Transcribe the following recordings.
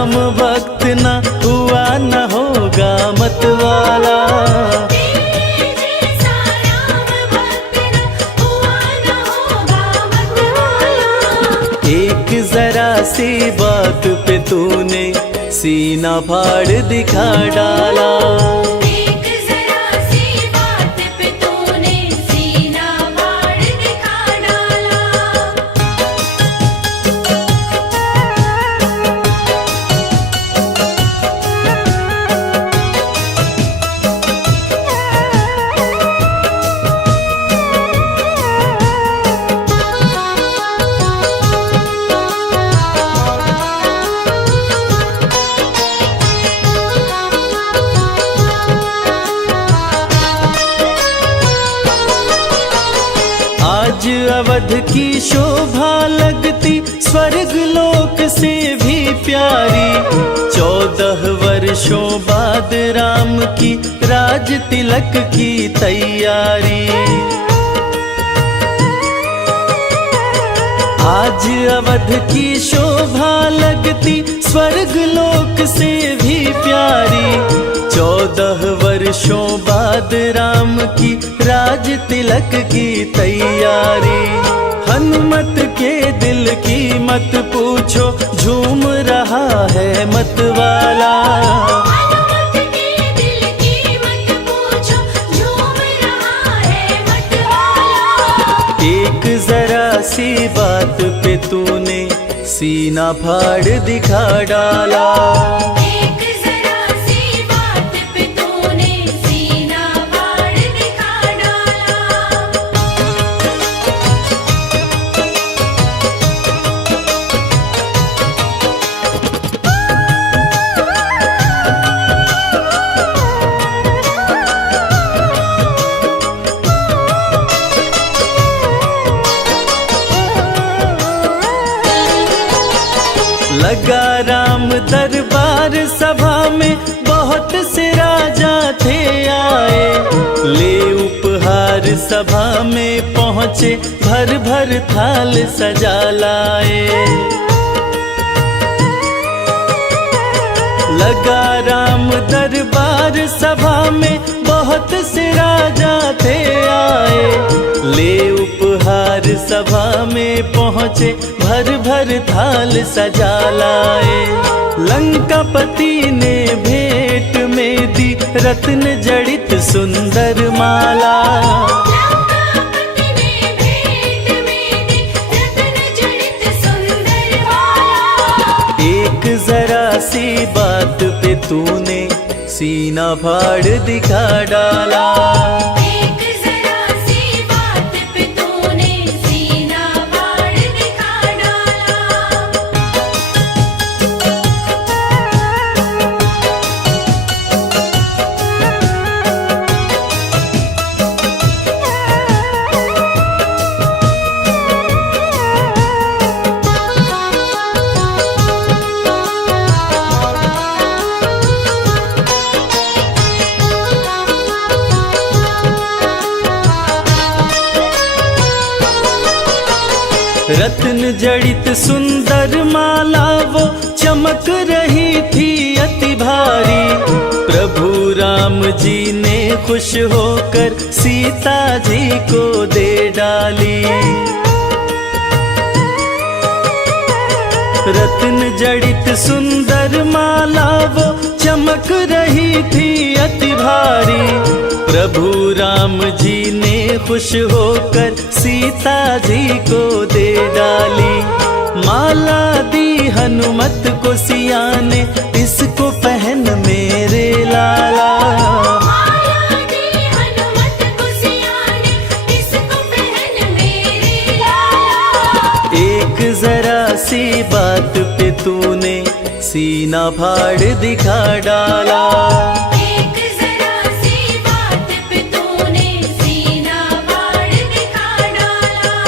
राम भक्त न हुआ न होगा मतवाला। एक जरा सी बात पे तूने सीना फाड़ दिखा डाला। एक जरा सी बात पे तूने सीना फाड़ दिखा डाला। आज अवध की शोभा लगती स्वर्ग लोक से भी प्यारी। 14 वर्षों बाद राम की राज तिलक की तैयारी। आज अवध की शोभा लगती स्वर्ग लोक से भी प्यारी। 14 वर्षों बाद राम की राज तिलक की तैयारी। हनुमत के दिल की मत पूछो झूम रहा है मतवाला। हनुमत के दिल की मत पूछो झूम रहा है मतवाला। एक जरा सी बात पे तूने सीना फाड़ दिखा डाला। एक जरा सी बात पे तूने सीना फाड़ दिखा डाला। लगा राम दरबार सभा में बहुत से राजा थे आए। ले उपहार सभा में पहुँचे भर भर थाल सजा लाए। लगा राम दरबार सभा में बहुत से राजा थे आए। ले उपहार सभा में पहुँचे भर भर थाल सजा लाए। लंकापति ने भेंट में दी रत्न जड़ित सुंदर माला। लंकापति ने भेंट में दी रत्न जड़ित सुंदर माला। एक जरा सी बात पे तूने सीना फाड़ दिखा डाला। एक जरा सी बात पे तूने सीना फाड़ दिखा डाला। रत्न जड़ित सुंदर माला वो चमक रही थी अति भारी। प्रभु राम जी ने खुश होकर सीता जी को दे डाली। रत्न जड़ित सुंदर माला वो चमक रही थी अति भारी। प्रभु राम जी ने खुश होकर सीता जी को दे डाली। माला दी हनुमत को सिया ने इसको पहन मेरे लाला। माला दी हनुमत को सिया ने इसको पहन मेरे लाला। एक जरा सी बात पे तूने सीना फाड़ दिखा डाला। एक जरा सी बात पे तूने सीना फाड़ दिखा डाला।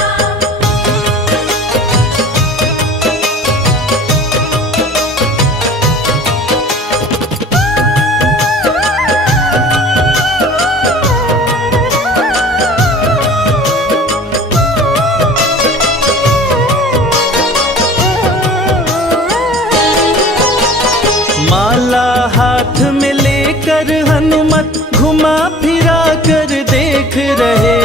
रहे।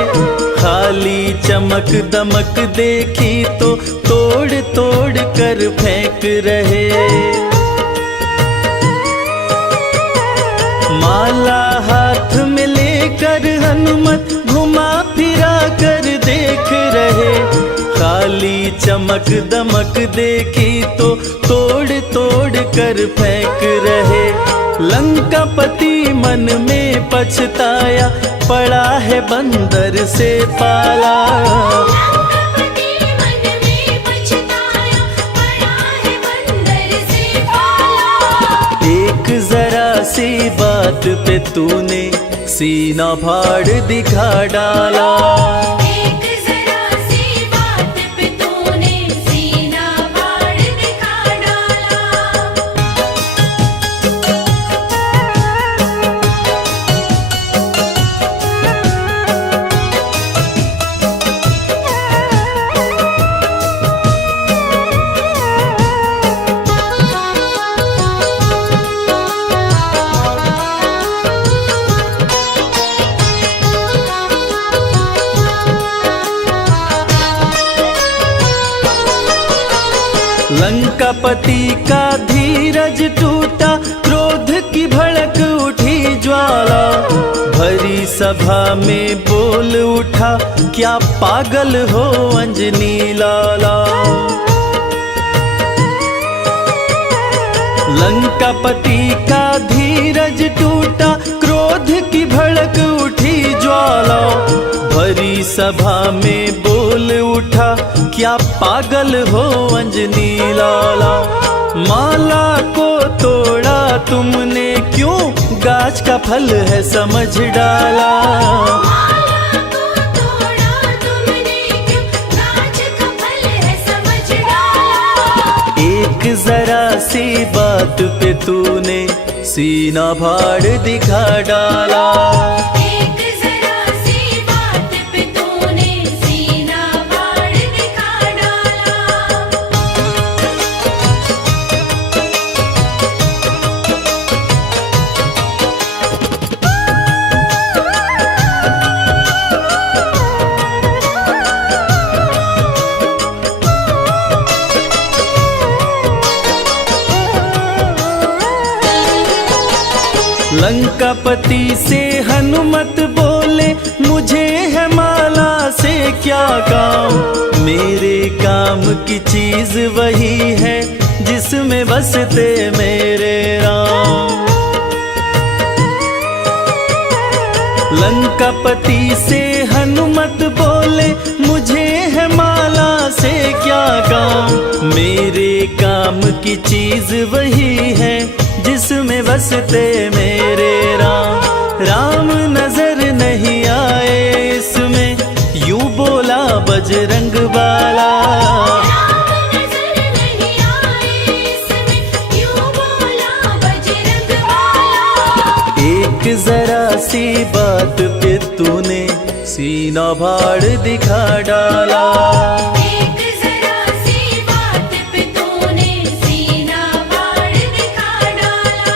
खाली चमक दमक देखी तो तोड़ तोड़ कर फेंक रहे। माला हाथ में लेकर हनुमत घुमा फिरा कर देख रहे। खाली चमक दमक देखी तो तोड़ तोड़ कर फेंक रहे। लंकापति मन में पछताया, पड़ा है बंदर से पाला। लंकापति मन में पछताया, पड़ा है बंदर से पाला। एक जरा सी बात पे तूने सीना फाड़ दिखा डाला। एक जरा सी बात पे तूने सीना फाड़ दिखा डाला। लंकापति का धीरज टूटा, क्रोध की भड़क उठी ज्वाला। भरी सभा में बोल उठा, क्या पागल हो अंजनी लाला। लंकापति का धीरज टूटा, क्रोध की भड़क उठी ज्वाला। भरी सभा में बोल उठा, क्या पागल हो अंजनी लाला। माला को तोड़ा तुमने क्यों, गाछ का फल है समझ डाला। माला को तोड़ा तुमने क्यों, गाछ का फल है समझ डाला। एक जरा सी बात पे तूने सीना फाड़ दिखा डाला। एक जरा सी बात पे तूने सीना फाड़ दिखा डाला। लंकापति से हनुमत बोले, मुझे है माला से क्या काम। मेरे काम की चीज वही है, जिसमें बसते मेरे राम। लंकापति से हनुमत बोले, मुझे है माला से क्या काम। मेरे काम की चीज वही है, जिसमें बसते मेरे राम। राम नजर नहीं आए इसमें, यूं बोला बजरंग बाला। राम नजर नहीं आए इसमें, यूं बोला बजरंग बाला। एक जरा सी बात पे तूने सीना फाड़ दिखा डाला। एक जरा सी बात पे तूने सीना फाड़ दिखा डाला।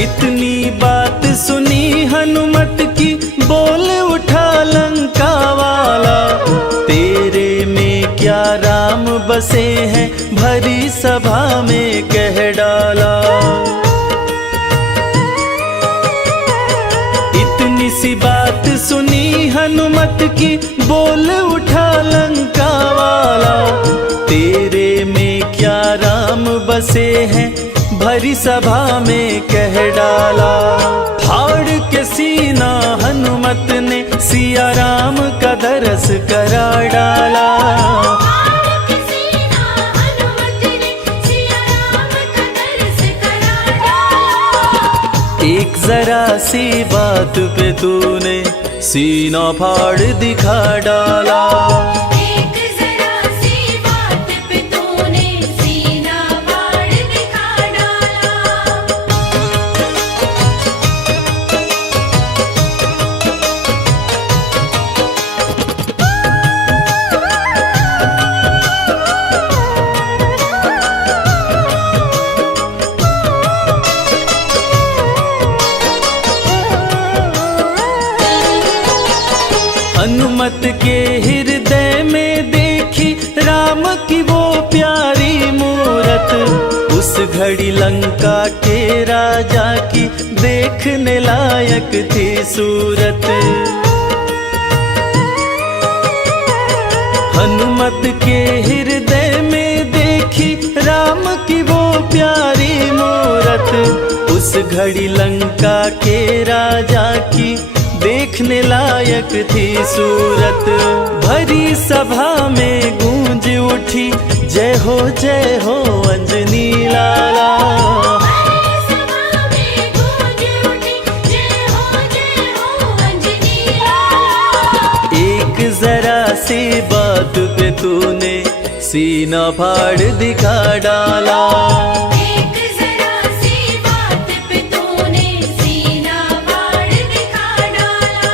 इतनी बात सुनी हनुमत की, बोल उठा लंका वाला। तेरे में क्या राम बसे हैं, भरी सभा में कह डाला। इतनी सी बात सुनी हनुमत की, बोल उठा लंका वाला। तेरे में क्या राम बसे हैं, भरी सभा में कह डाला। फाड़ के सीना हनुमत ने सिया राम का दरस करा डाला। फाड़ के सीना हनुमत ने सिया राम का दरस करा डाला। एक जरा सी बात पे तूने सीना फाड़ दिखा डाला। एक जरा सी बात पे तूने सीना फाड़ दिखा डाला। हनुमत के हृदय में देखी राम की वो प्यारी मूरत, उस घड़ी लंका के राजा की देखने लायक थी सूरत। हनुमत के हृदय में देखी राम की वो प्यारी मूरत, उस घड़ी लंका के राजा की देखने लायक थी सूरत। भरी सभा में गूंज उठी जय हो अंजनी लाला। सभा में गूंज उठी जय हो अंजनी लाला। एक जरा सी बात पे तूने सीना फाड़ दिखा डाला। एक जरा सी बात पे तूने सीना फाड़ दिखा डाला।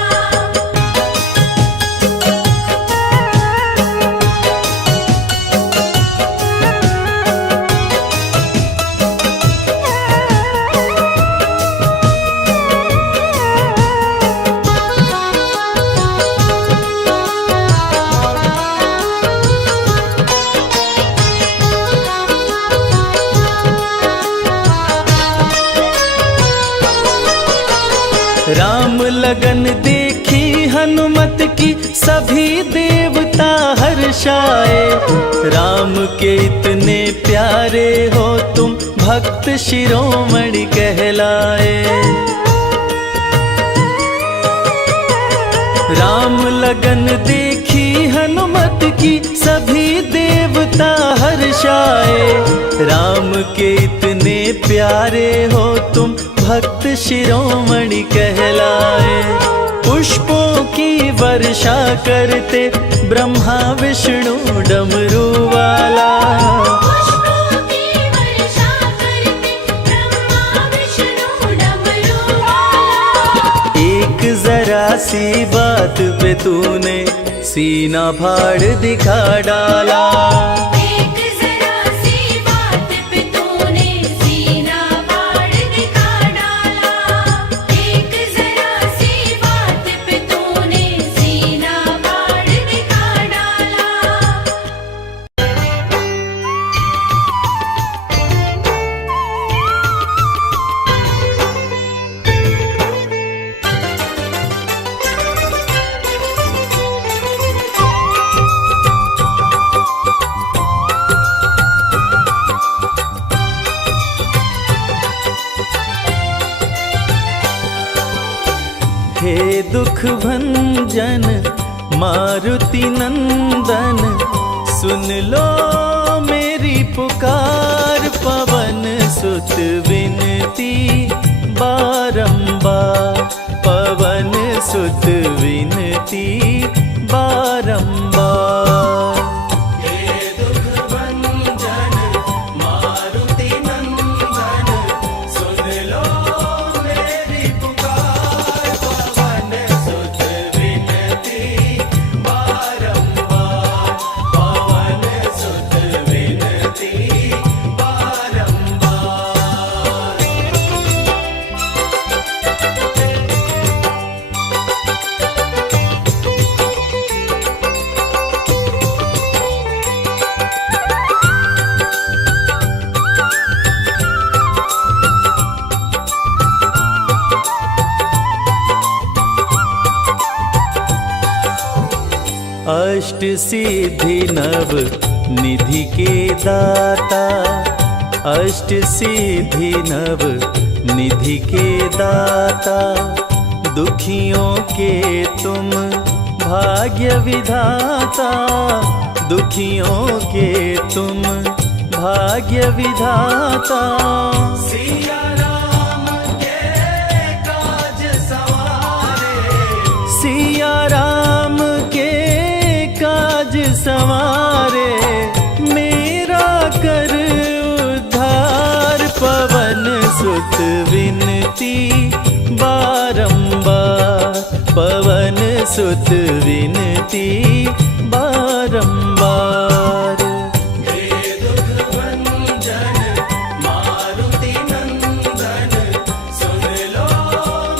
राम लगन देखी हनुमत की सभी देवता हर्षाए। राम के इतने प्यारे हो तुम भक्त शिरोमणि कहलाए। राम लगन देखी हनुमत की सभी देवता हर्षाए। राम के इतने प्यारे हो तुम भक्त शिरोमणि कहलाए। पुष्पों की वर्षा करते ब्रह्मा विष्णु डमरू वाला। पुष्पों की वर्षा करते ब्रह्मा विष्णु डमरू वाला। एक जरा सी बात पे तूने सीना फाड़ दिखा डाला। एक जरा सी बात पे तूने सीना फाड़ दिखा डाला। एक जरा सी बात पे तूने सीना फाड़ दिखा डाला। हे दुख भंजन मारुति नंदन, सुन लो मेरी पुकार। पवन सुत विनती बारंबार, पवन सुत विनती बारंबार। हे दुख भंजन मारुति नंदन, सुन लो मेरी पुकार। पवन सुत विनती बारंबार, पवन सुत विनती बारंबार। अष्ट सिद्धि नव निधि के दाता, अष्ट सिद्धि नव निधि के दाता। दुखियों के तुम भाग्य विधाता, दुखियों के तुम भाग्य विधाता। सिया राम के काज सवारे, विनती बारंबार, पवन सुत विनती बारंबार। हे दुख भंजन मारुति नंदन, सुन लो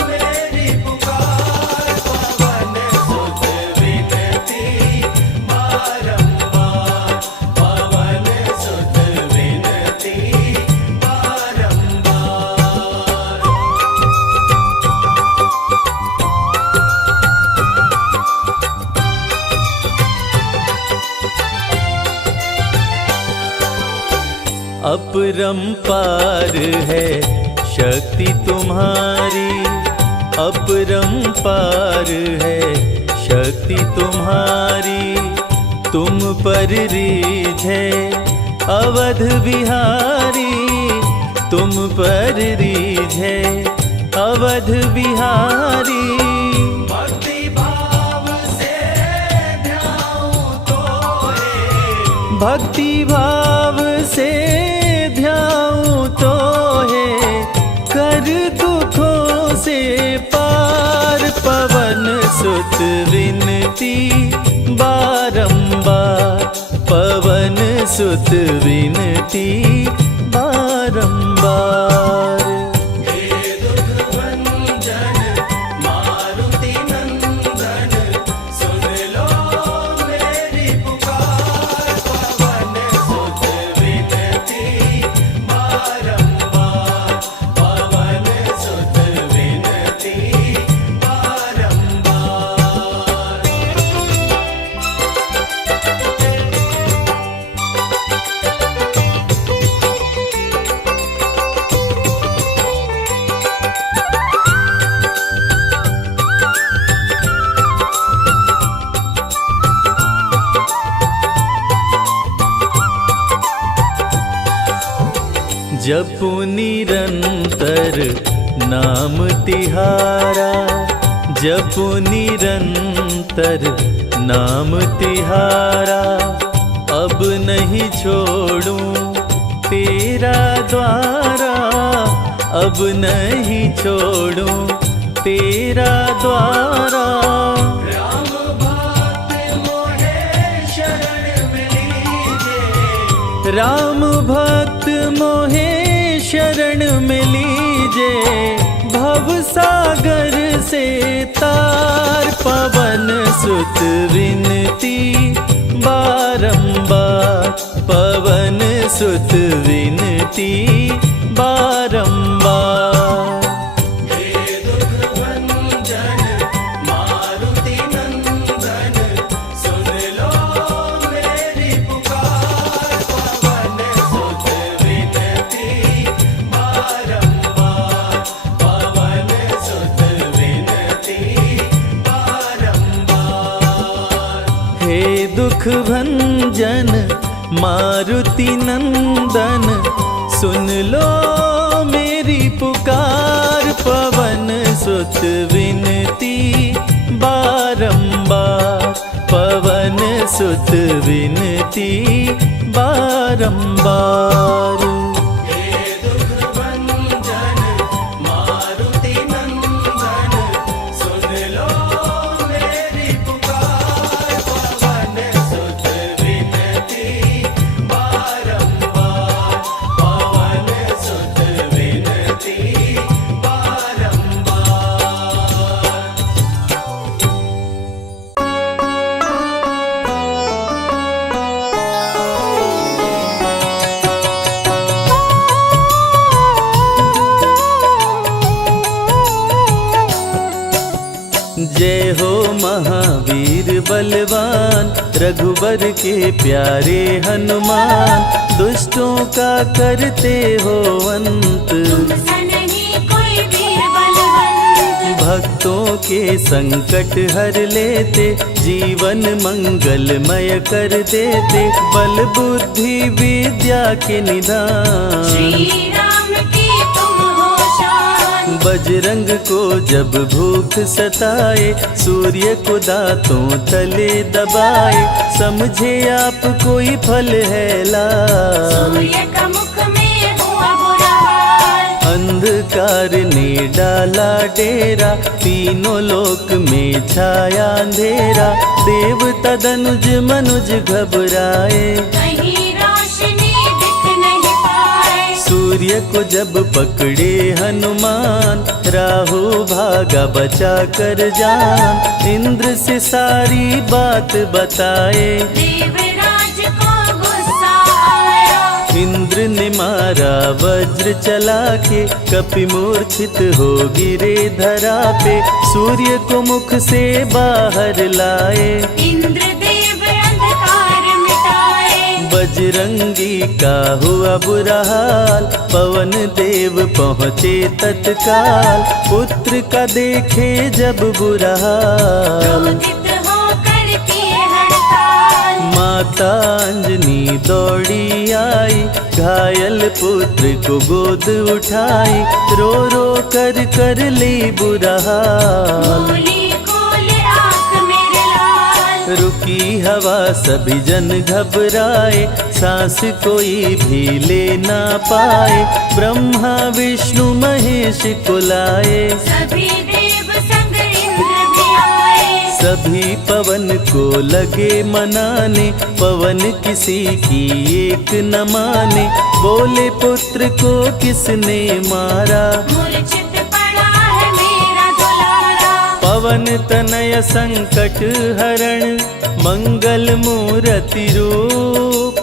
मेरी पुकार, पवन सुत विनती बारंबार, पवन सुत विनती बारंबार। अपरंपार है शक्ति तुम्हारी, अपरंपार है शक्ति तुम्हारी, तुम पर रीझ है अवध बिहारी, तुम पर रीझ है अवध बिहारी। भक्ति भाव से ध्याऊं तो है, भक्ति भाव से ध्याऊं तो है, कर दुखों से पार, पवन सुत विनती बारंबार, पवन सुत विनती बारंबार। हे दुख भंजन मारुति नंदन, सुन लो मेरी पुकार, पवन सुत विनती बारंबार, पवन सुत विनती बारंबार। जपु निरंतर नाम तिहारा, जपु निरंतर नाम तिहारा, अब नहीं छोड़ूं तेरा द्वारा, अब नहीं छोड़ूं तेरा द्वारा। राम भक्त मोहे शरण में लीजे, राम भक्त मोहे शरण में लीजे, भव सागर से तार, पवन सुत विनती बारंबार, पवन सुत विनती बारंबार। हे दुख भंजन मारुति नंदन, सुन लो मेरी पुकार, पवन सुत विनती बारंबार, पवन सुत विनती बारंबार। हे दुख भंजन मारुति नंदन, सुन लो मेरी पुकार, पवन सुत विनती बारंबार, पवन सुत विनती बारंबार। हे दुख भंजन मारुति नंदन, सुन लो मेरी पुकार, पवन सुत विनती बारंबार, पवन सुत विनती बारंबार। जय हो महावीर बलवान, रघुबर के प्यारे हनुमान, दुष्टों का करते हो अंत, तुमसा नहीं कोई वीर बलवंत, भक्तों के संकट हर लेते, जीवन मंगलमय कर देते, बल बुद्धि विद्या के निधान, श्री राम की तुम हो शान। बजरंग को जब भूख सताए, सूर्य को दांतों तले दबाए, समझे आप कोई फल है लाल, सूर्य का मुख में हुआ बुरा हाल, अंध अंधकार ने डाला डेरा, तीनों लोक में छाया अंधेरा। देवता धनुज मनुज घबराए, कहीं रोशनी दिख नहीं पाए। सूर्य को जब पकड़े हनुमान, राहु भागा बचा कर जान। इंद्र से सारी बात बताए, देवराज को गुस्सा आया। इंद्र ने मारा वज्र चला के, कपि मूर्छित हो गिरे धरा पे। सूर्य को मुख से बाहर लाए, इंद्रदेव अंधकार मिटाए। बजरंगी का हुआ बुरा हाल, पवन देव पहुँचे तत्काल। पुत्र का देखे जब बुरा हाल, क्रोधित होकर किए हड़ताल। माता अंजनी दौड़ी आई, घायल पुत्र को गोद उठाई। रो रो कर ली बुरा हाल, बोली खोले आँख मेरे लाल। रुकी हवा सभी जन घबराए, सांस कोई भी ले ना पाए। ब्रह्मा विष्णु महेश को लाए, सभी देव संग इंद्र भी आए। सभी पवन को लगे मनाने, पवन किसी की एक न माने। बोले पुत्र को किसने मारा, मूर्छित पड़ा है मेरा दुलारा। पवन तनय संकट हरण, मंगल मूर्ति रूप।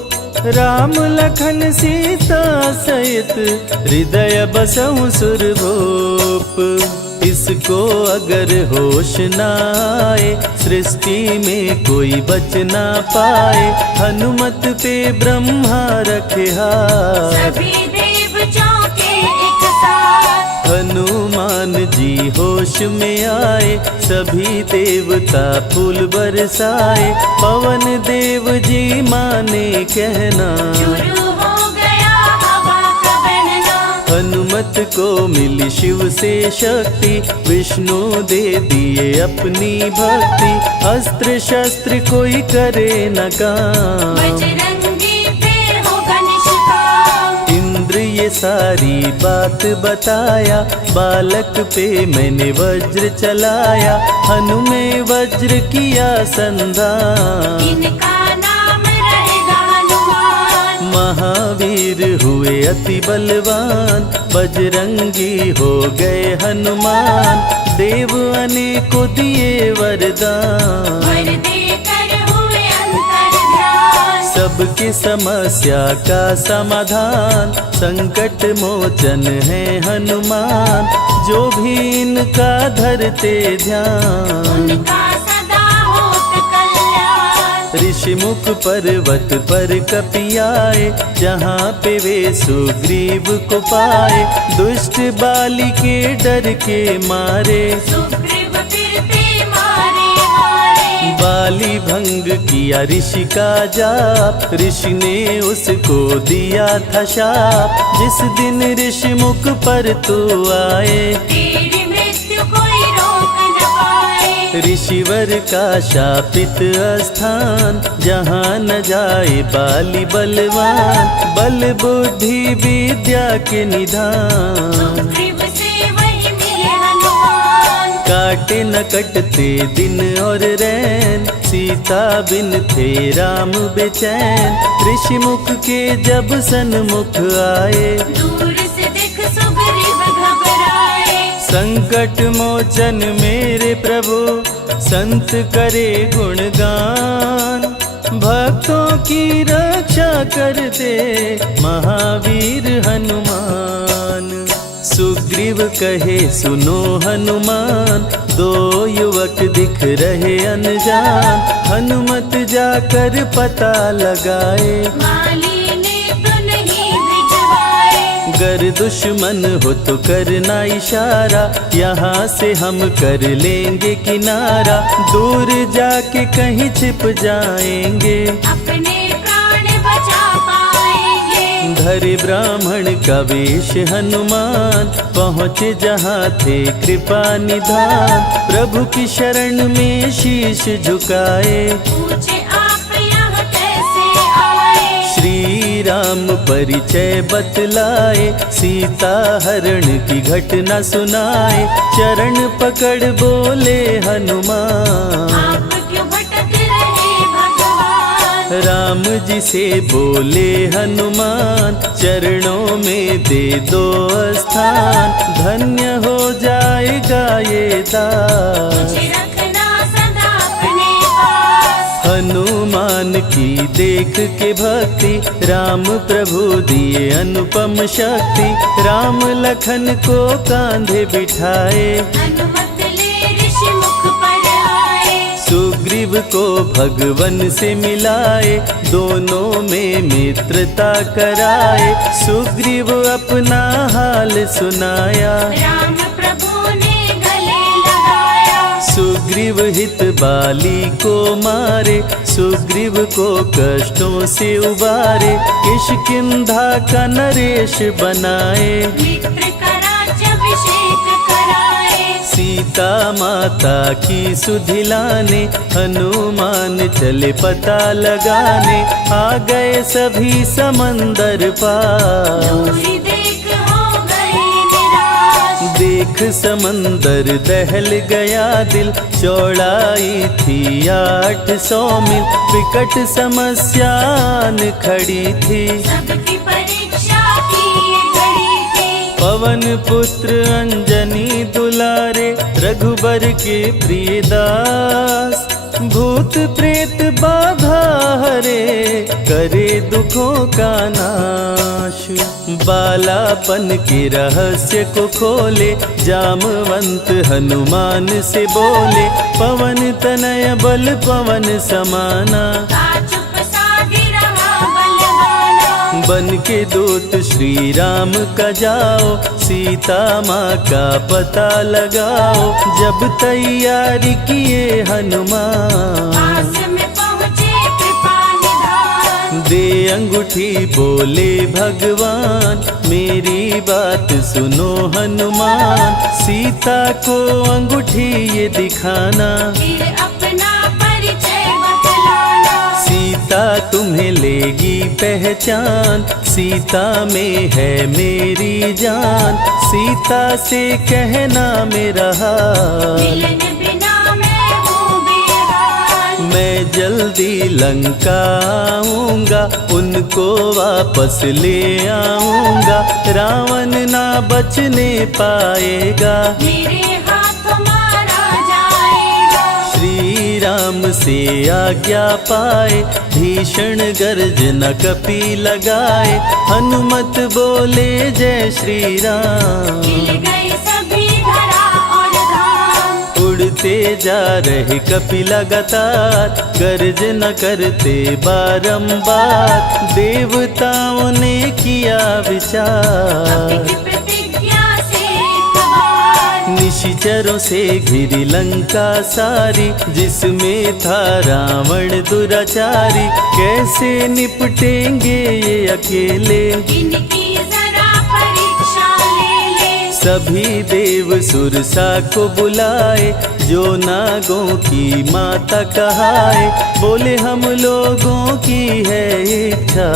राम लखन सीता सहित, हृदय बसहु सुरभूप। इसको अगर होश न आए, सृष्टि में कोई बच ना पाए। हनुमत पे ब्रह्मा रखे हाथ, सभी देव चौके एक साथ। हनुमान जी होश में आए, सभी देवता फूल बरसाए। पवन देव जी माने कहना, शुरू हो गया हवा का बहना। हनुमत को मिली शिव से शक्ति, विष्णु दे दिए अपनी भक्ति। अस्त्र शस्त्र कोई करे न काम, बजरंगी पे होगा निष्काम। इंद्र ये सारी बात बताया, बालक पे मैंने वज्र चलाया। हनुमे वज्र किया संधान, इनका नाम रहेगा हनुमान। महावीर हुए अति बलवान, बजरंगी हो गए हनुमान। देव अनेको दिए वरदान, वर देकर हुए अंतर्ध्यान। सबकी समस्या का समाधान, संकट मोचन है हनुमान। जो भी इनका धरते ध्यान, उनका सदा होत कल्याण। ऋषि मुख पर्वत पर कपि आए, जहाँ पे वे सुग्रीव को पाए। दुष्ट बाली के डर के मारे, सुग्रीव फिरते मारे मारे। बाली भंग किया ऋषि का जाप, ऋषि ने उसको दिया था शाप। जिस दिन ऋषि मुख पर तू आए, तेरी मृत्यु कोई रोक न पाए। ऋषिवर का शापित स्थान, जहाँ न जाए बाली बलवान। बल बुद्धि विद्या के निधान, सुग्रीव से वही मिले हनुमान। काटे न कटते दिन और रैन, सीता बिन थे राम बेचैन। ऋषि मुख के जब सन्मुख आए, दूर से दिख सुग्रीव घबराए। संकट मोचन मेरे प्रभु, संत करे गुणगान। भक्तों की रक्षा करते महावीर हनुमान। सुग्रीव कहे सुनो हनुमान, दो युवक दिख रहे अनजान। हनुमत जाकर पता लगाए, माली ने तो नहीं भिजवाए। गर दुश्मन हो तो करना इशारा, यहाँ से हम कर लेंगे किनारा। दूर जाके कहीं छिप जाएंगे, अपने प्राण बचा पाएंगे। धरे ब्राह्मण का वेश हनुमान, पहुँचे जहाँ थे कृपा निधान। प्रभु की शरण में शीश झुकाए, पूछे आप यहाँ कैसे आए। श्री राम परिचय बतलाए, सीता हरण की घटना सुनाए। चरण पकड़ बोले हनुमान, आप क्यों भटक रहे भगवान। राम जी से बोले हनुमान, चरणों में दे दो स्थान। धन्य हो जाएगा ये दास, मुझे रखना सदा अपने पास। हनुमान की देख के भक्ति, राम प्रभु दिए अनुपम शक्ति। राम लखन को कांधे बिठाए, अनुमत ले ऋषि मुख पर आए। सुग्रीव को भगवन से मिलाए, दोनों में मित्रता कराए। सुग्रीव अपना हाल सुनाया, राम प्रभु ने गले लगाया। सुग्रीव हित बाली को मारे, सुग्रीव को कष्टों से उबारे। किष्किंधा का नरेश बनाए, मित्र का राज्याभिषेक कराए। सीता माता की सुधि लाने, हनुमान चले पता लगाने। आ गए सभी समंदर पार, दूरी देख हो गए निराश। देख समंदर दहल गया दिल। चौड़ाई थी 800 मील, विकट समस्या आन खड़ी थी। सबकी परीक्षा की ये घड़ी थी। पवन पुत्र अंजनी दुलारे, रघुबर के प्रिय दास। भूत प्रेत बाधा हरे, करे दुखों का नाश। बालापन के रहस्य को खोले, जामवंत हनुमान से बोले। पवन तनय बल पवन समाना, चुप साधी रहा बलवाना। बन के दूत श्री राम का जाओ, सीता माँ का पता लगाओ। जब तैयारी किए हनुमान, पास में पहुँचे कृपा निधान। दे अंगूठी बोले भगवान, मेरी बात सुनो हनुमान। सीता को अंगूठी ये दिखाना, फिर अपना परिचय बतलाना। सीता तुम्हें लेगी पहचान। सीता में है मेरी जान, सीता से कहना मेरा हाल। मिलन बिना मैं हूँ बेहाल। मैं जल्दी लंका आऊंगा, उनको वापस ले आऊंगा। रावण ना बचने पाएगा, मेरे हाथ मारा जाएगा। श्री राम से आज्ञा पाए, भीषण गर्जना कपि लगाए। हनुमत बोले जय श्री राम, मिल गए सभी धरा और धाम। उड़ते जा रहे कपि लगातार, गर्जना करते बारंबार। देवताओं ने किया विचार, की प्रतिज्ञा से एक बार। निशिचरों से घिरी लंका सारी, जिसमें था रावण दुराचारी। कैसे निपटेंगे ये अकेले, इनकी जरा परीक्षा ले ले। सभी देव सुरसा को बुलाए, जो नागों की माता कहाए। बोले हम लोगों की है इच्छा,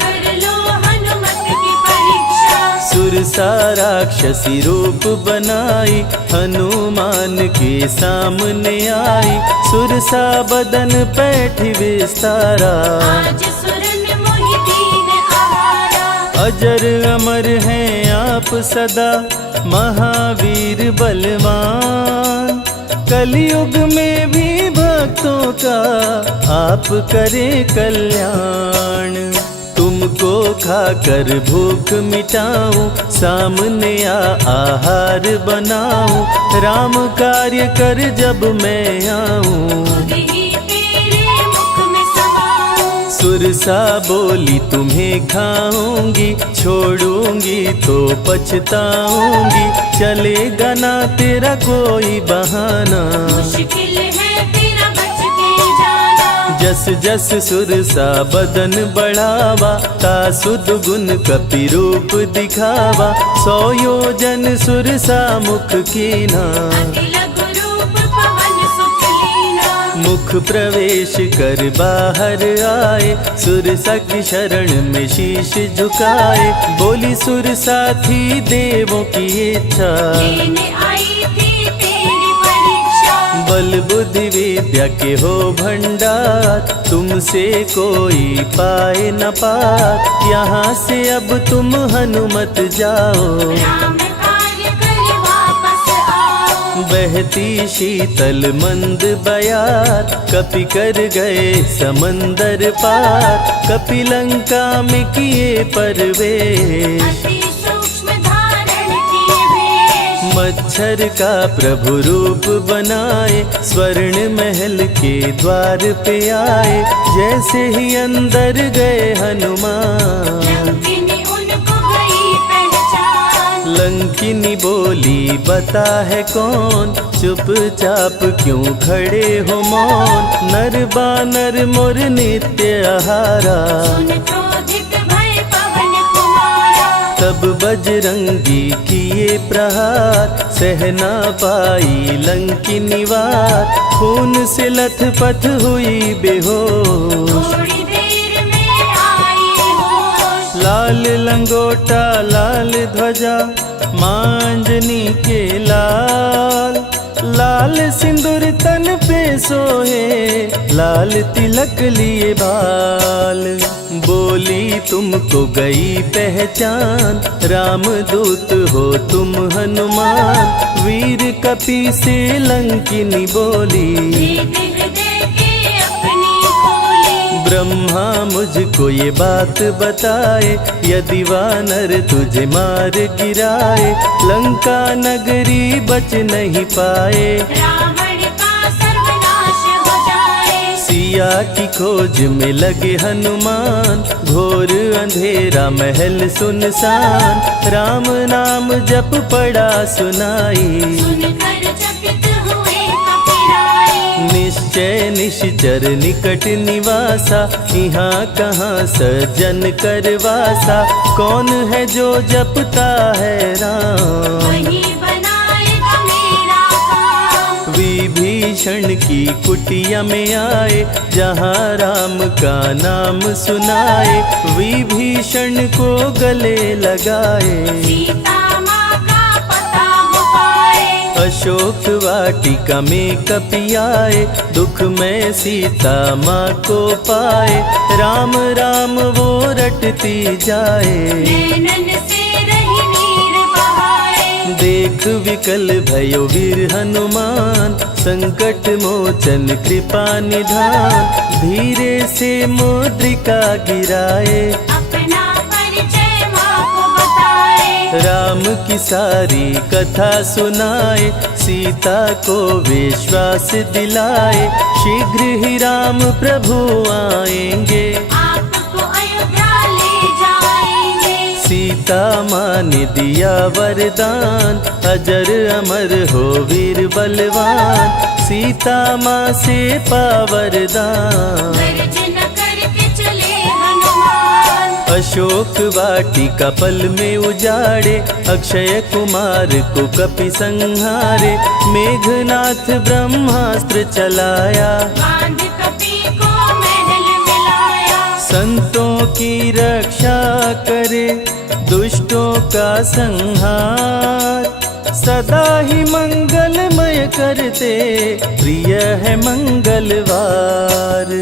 कर लो हनुमत की परीक्षा। सुरसा राक्षसी रूप बनाई, हनुमान के सामने आई। सुरसा बदन पैठ विस्तारा, आज सुरन मोहि दीन आहारा। अजर अमर हैं आप सदा, महावीर बलवान। कलयुग में भी भक्तों का आप करें कल्याण। तुमको खाकर भूख मिटाऊं, सामने आहार बनाऊं। राम कार्य कर जब मैं आऊं, खुद ही तेरे मुख में समाऊं। सुरसा बोली तुम्हें खाऊंगी, छोड़ूंगी तो पछताऊंगी। चलेगा ना तेरा कोई बहाना, मुश्किल है तेरा बच के जाना। जस जस सुरसा बदन बढ़ावा, तासु दुगुन कपि रूप दिखावा। 100 योजन सुरसा मुख कीना, अति लघु रूप पवन सुख लीना। मुख प्रवेश कर बाहर आए, सुरसा की शरण में शीश झुकाए। बोली सुर साथी देवों की इच्छा, लेने आई थी तेरी परीक्षा। बल बुद्धि विद्या के हो भंडार, तुमसे कोई पाए न पार। यहाँ से अब तुम हनुमत जाओ, राम कार्य कर वापस आओ। बहती शीतल मंद बयार, कपि कर गए समंदर पार। कपि लंका में किए परवेश, अति सूक्ष्म धारण किए भेष। मच्छर का प्रभु रूप बनाए, स्वर्ण महल के द्वार पे आए। जैसे ही अंदर गए हनुमान, लंकिनी उनको गई पहचान। लंकिनी बोली बता है कौन, चुपचाप क्यों खड़े हो मौन। नर बानर मोर नित्य आहारा, सुन क्रोधित भय पवन कुमारा। तब बजरंगी किए प्रहार, सहना पाई लंकिनी वार। खून से लथपथ हुई बेहोश, थोड़ी देर में आई होश। लाल लंगोटा लाल ध्वजा, मांजनी के लाल। लाल सिंदूर तन पे सोहे, लाल तिलक लिए बाल। बोली तुमको गई पहचान, रामदूत हो तुम हनुमान। वीर कपि से लंकिनी बोली, भेद हृदय के अपनी खोली। ब्रह्मा मुझको ये बात बताए, यदि वानर तुझे मार गिराए। लंका नगरी बच नहीं पाए, रावण का सर्वनाश हो जाए। सिया की खोज में लगे हनुमान, घोर अंधेरा महल सुनसान। राम नाम जप पड़ा सुनाई, सुनकर चकित हुए कपिराए। निश्चय निश्चर निकट निवासा, यहाँ कहाँ सज्जन करवासा। कौन है जो जपता है राम, वही बनाएगा मेरा काम। विभीषण की कुटिया में आए, जहाँ राम का नाम सुनाए। विभीषण को गले लगाए, सीता माँ का पता हो पाए। अशोक वाटिका में कपि आए, दुख में सीता माँ को पाए। राम राम वो रटती जाए, नैनन से रही नीर बहाए। देख विकल भयो वीर हनुमान, संकट मोचन कृपा निधान। धीरे से मुद्रिका गिराए, अपना परिचय माँ को बताए। राम की सारी कथा सुनाए, सीता को विश्वास दिलाए। शीघ्र ही राम प्रभु आएंगे, आपको अयोध्या ले जाएंगे। सीता माँ ने दिया वरदान, अजर अमर हो वीर बलवान। सीता माँ से पा वरदान, गर्जन करके चले हनुमान। अशोक वाटिका पल में उजाड़े। अक्षय कुमार को कपि संहारे, मेघनाथ ब्रह्मास्त्र चलाया। बांध कपि को महल मिलाया। संतों की रक्षा करे, दुष्टों का संहार। सदा ही मंगलमय करते, प्रिय है मंगलवार।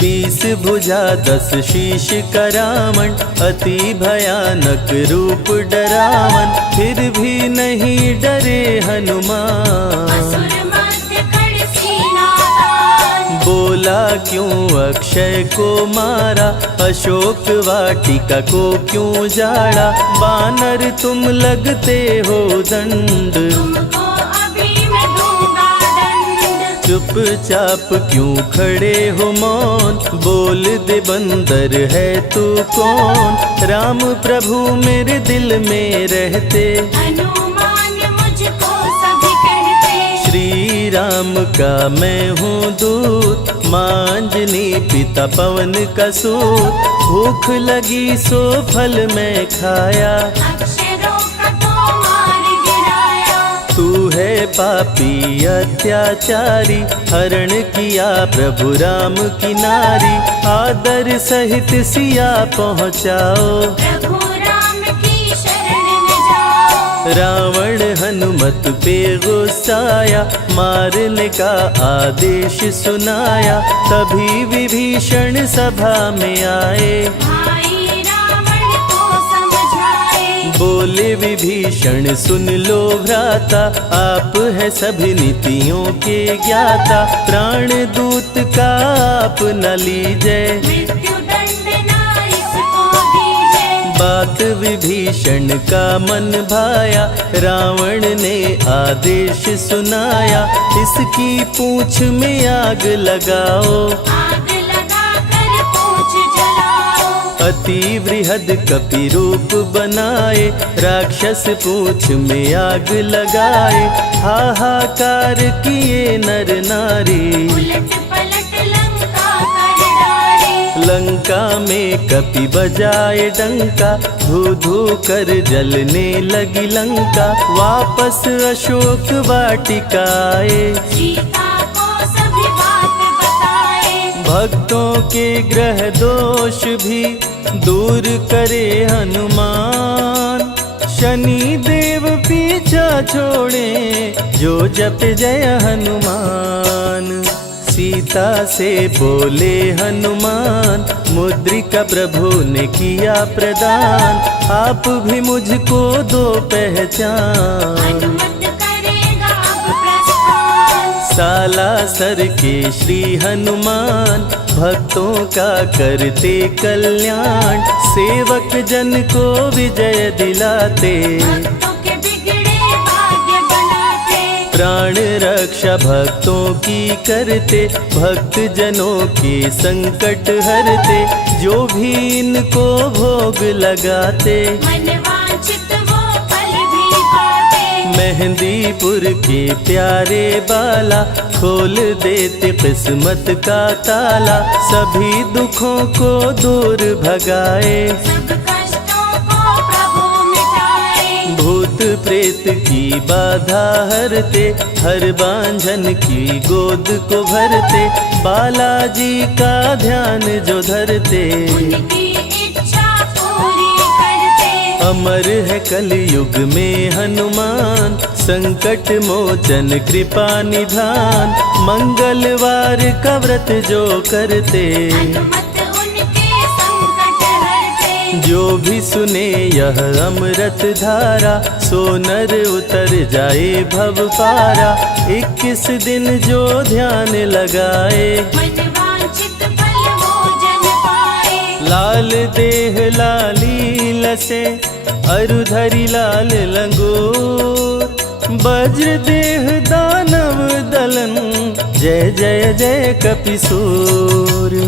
20 भुजा 10 शीश का रावण, अति भयानक रूप डरावन। फिर भी नहीं डरे हनुमान, असुर मध्य खड़ सीना तान। बोला क्यों अक्षय को मारा, अशोक वाटिका को क्यों जाड़ा। बानर तुम लगते हो दंड, तुमको अभी मैं दूंगा दंड। चुपचाप क्यों खड़े हो मौन, बोल दे बंदर है तू कौन। राम प्रभु मेरे दिल में रहते, हनुमान मुझको सभी कहते। श्री राम का मैं हूँ दूत, मांजनी पिता पवन का सूत। भूख लगी सो फल मैं खाया, अक्षरों का तो मार गिराया। तू है पापी अत्याचारी, हरण किया प्रभु राम की नारी। आदर सहित सिया पहुँचाओ, प्रभु राम की शरण में जाओ। रावण हनुमत पे गुस्साया, मारने का आदेश सुनाया। तभी विभीषण सभा में आए, भाई रावण को समझाए। बोले विभीषण सुन लो भ्राता, आप है सभी नीतियों के ज्ञाता। प्राण दूत का आप न लीजिए, मृत्यु दंड ना इसको दीजिए। बात विभीषण का मन भाया, रावण ने आदेश सुनाया। इसकी पूंछ में आग लगाओ, आग लगा कर पूछ जलाओ। अति वृहद कपि रूप बनाए, राक्षस पूंछ में आग लगाए। हाहाकार किए नर नारी, उलट पलट लंका कर डाले। लंका में कपि बजाए डंका, धू धू कर जलने लगी लंका। वापस अशोक वाटिका आए, सीता को सभी बात बताए। भक्तों के ग्रह दोष भी दूर करे हनुमान। शनि देव पीछा छोड़े, जो जप जय हनुमान। सीता से बोले हनुमान, मुद्रिका प्रभु ने किया प्रदान। आप भी मुझको दो पहचान, हनुमत करेगा अब प्रस्थान। सालासर के श्री हनुमान, भक्तों का करते कल्याण। सेवक जन को विजय दिलाते, भक्तों के बिगड़े भाग्य बनाते। प्राण रक्षा भक्तों की करते, भक्त जनों के संकट हरते। जो भी इनको भोग लगाते, मनवांछित वो फल भी पाते। मेहंदीपुर के प्यारे बाला, खोल देते किस्मत का ताला। सभी दुखों को दूर भगाए, सब कष्टों को प्रभु मिटाए। भूत प्रेत की बाधा हरते, हर बांझन की गोद को भरते। बालाजी का ध्यान जो धरते, उनकी इच्छा पूरी करते। अमर है कलयुग में हनुमान, संकट मोचन कृपा निधान। मंगलवार का व्रत जो करते, हनुमत उनके संकट हरते। जो भी सुने यह अमृत धारा, सो नर उतर जाए भव पारा। 21 दिन जो ध्यान लगाए, मनवांछित फल वो जन पाए। लाल देह लाली लसे, अरुधरी लाल लंगोर। वज्र देह दानव दलन, जय जय जय कपिसूर।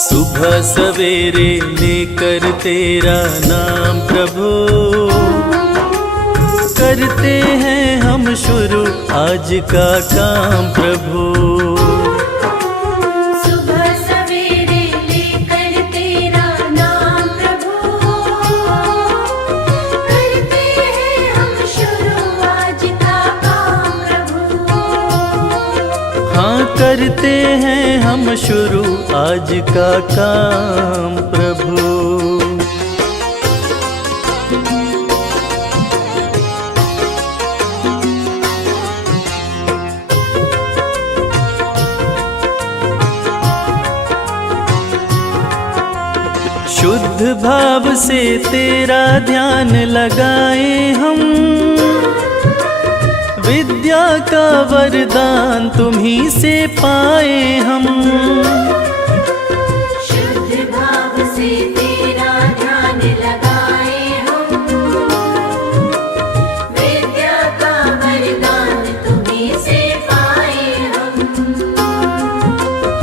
सुबह सवेरे लेकर तेरा नाम प्रभु, करते हैं हम शुरू आज का काम प्रभु। सुबह सवेरे लेकर तेरा नाम प्रभु, करते हैं हम शुरू आज का काम प्रभु। हाँ करते हैं हम शुरू आज का काम प्रभु। शुद्ध भाव से तेरा ध्यान लगाए हम, विद्या का वरदान तुम्ही से पाए हम। शुद्ध भाव से तेरा ध्यान लगाए हम, विद्या का वरदान तुम्हीं से पाए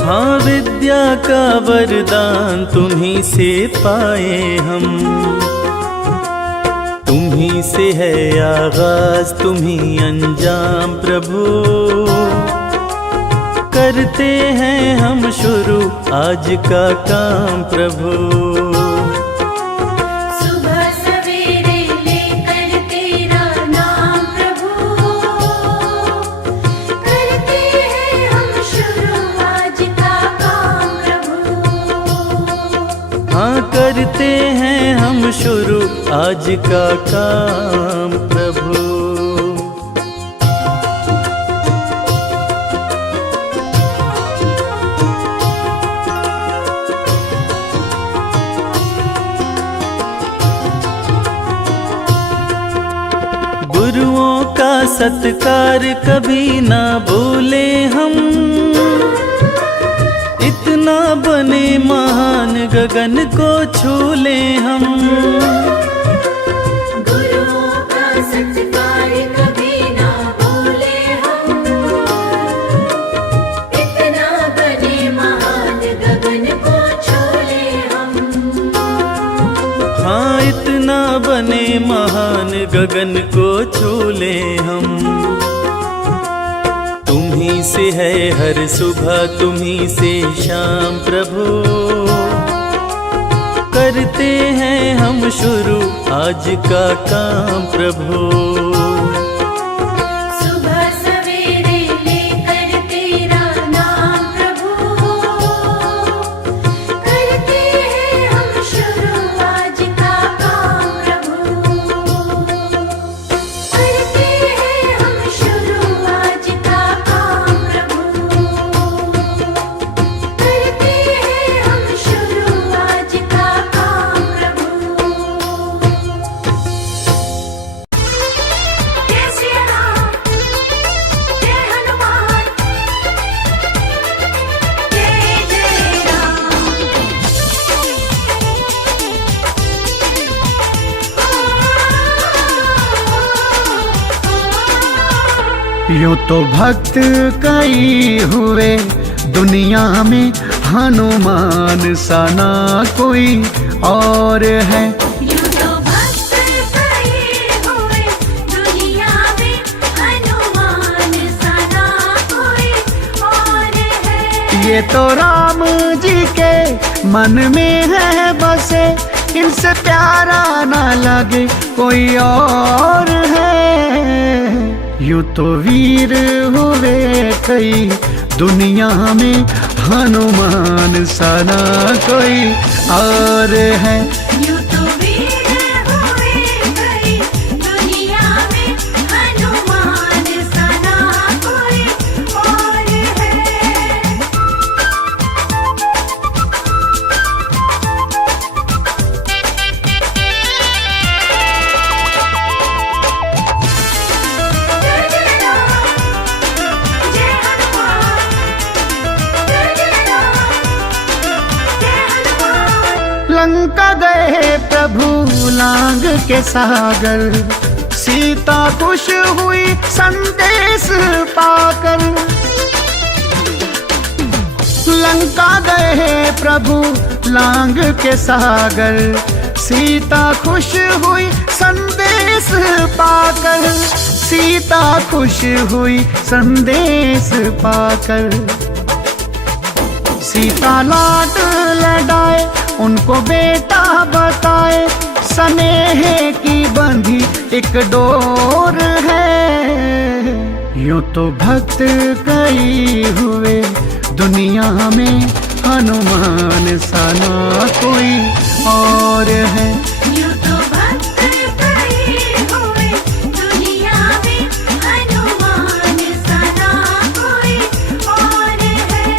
हाँ विद्या का वरदान तुम्हीं से पाए हम, तुम्हीं से है आगाज तुम्हीं अंजाम प्रभु। करते हैं हम शुरू आज का काम प्रभु। सुबह सवेरे लेकर तेरा नाम प्रभु, करते हैं हम शुरू आज का काम प्रभु। हाँ करते हैं हम शुरू आज का काम प्रभु। गुरुओं का सत्कार कभी ना भूले हम, इतना बने महान गगन को छू ले हम। गुरुओं का सत्कार कभी ना भूले हम, इतना बने महान गगन को छोले हम। हाँ इतना बने महान गगन को छू ले हम। तुम्हीं से है हर सुबह तुम्हीं से शाम प्रभु। करते हैं हम शुरू आज का काम प्रभु। सुबह सवेरे लेकर तेरा नाम प्रभु, करते हैं हम शुरू आज का काम प्रभु। करते हैं हम शुरू आज का काम प्रभु। करते हैं हम शुरू आज का काम प्रभु। जय श्री राम, जय हनुमान, जय जय राम। यूं तो भक्त कई हुए दुनिया में, हनुमान सा ना कोई और है। यूं तो भक्त कई हुए दुनिया में, हनुमान सा ना कोई और है। ये तो राम जी के मन में है बसे, इनसे प्यारा ना लगे कोई और है। यूं तो वीर हुए कई दुनिया में, हनुमान सा ना कोई और है। यूं तो वीर हुए कई दुनिया में, हनुमान सा ना कोई और है। जय जय राम, जय हनुमान, जय जय राम, जय हनुमान। लंका गए प्रभु लांग के सागर, सीता खुश हुई संदेश पाकर। लंका गए प्रभु लांग के सागर, सीता खुश हुई संदेश पाकर। सीता खुश हुई संदेश पाकर। सीता लाड लड़ाए उनको बेटा बताए, स्नेह की बंधी एक डोर है। यूं तो भक्त कई हुए दुनिया में, हनुमान सा ना कोई और है। यूं तो भक्त कई हुए दुनिया में, हनुमान सा ना कोई और है।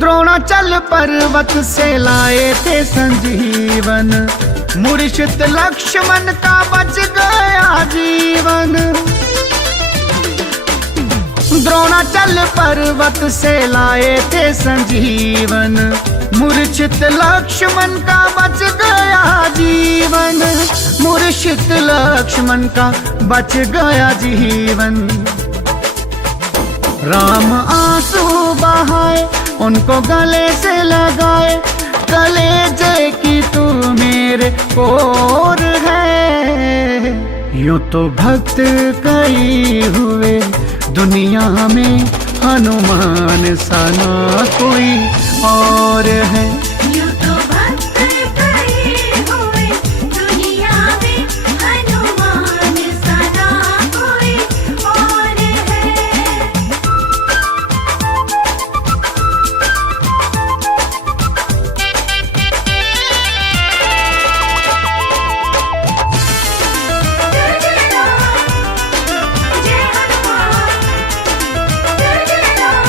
द्रोणाचल पर्वत से लाए थे संजीवन, मूर्छित लक्ष्मण का बच गया जीवन। हिमाचल पर्वत से लाए थे संजीवन, मूर्छित लक्ष्मण का बच गया जीवन, मूर्छित लक्ष्मण का बच गया जीवन। राम आंसू बहाए उनको गले से लगाए, कलेजे की तू मेरे और है। यूं तो भक्त कई हुए दुनिया में, हनुमान सा ना कोई और है। यूं तो भक्त कई हुए दुनिया में, हनुमान सा ना कोई और है। जय जय राम, जय हनुमान, जय जय राम,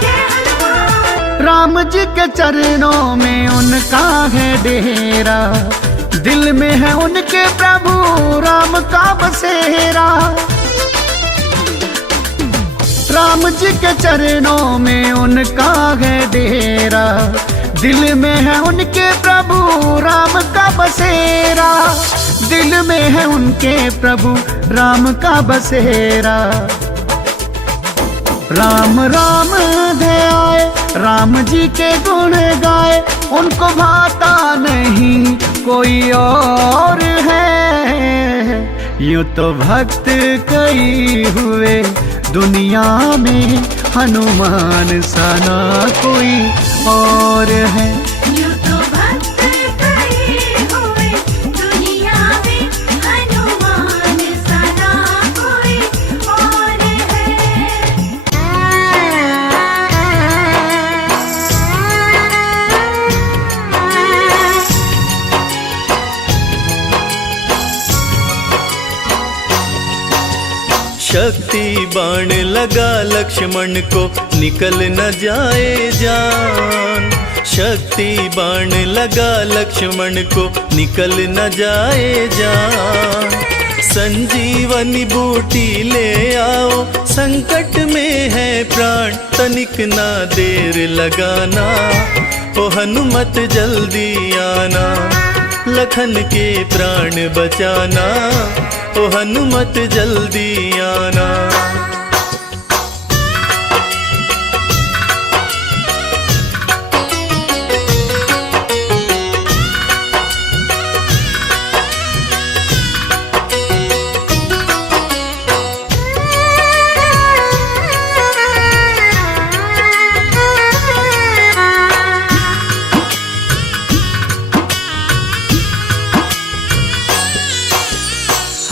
जय हनुमान। राम जी के चरणों में उनका है डेरा, दिल में है उनके प्रभु राम का बसेरा। राम जी के चरणों में उनका है डेरा, दिल में है उनके प्रभु राम का बसेरा, दिल में है उनके प्रभु राम का बसेरा। राम राम ध्याए, राम जी के गुण गाए, उनको भाता नहीं कोई और है। यूं तो भक्त कई हुए दुनिया में, हनुमान सा ना कोई और है। यूं तो भक्त कई हुए दुनिया में, हनुमान सा ना कोई और है। शक्ति बाण लगा लक्ष्मण को, निकल न जाए जान। शक्ति बाण लगा लक्ष्मण को, निकल न जाए जान। संजीवनी बूटी ले आओ, संकट में है प्राण, तनिक ना देर लगाना। ओ हनुमत जल्दी आना, लखन के प्राण बचाना। ओ हनुमत जल्दी आना।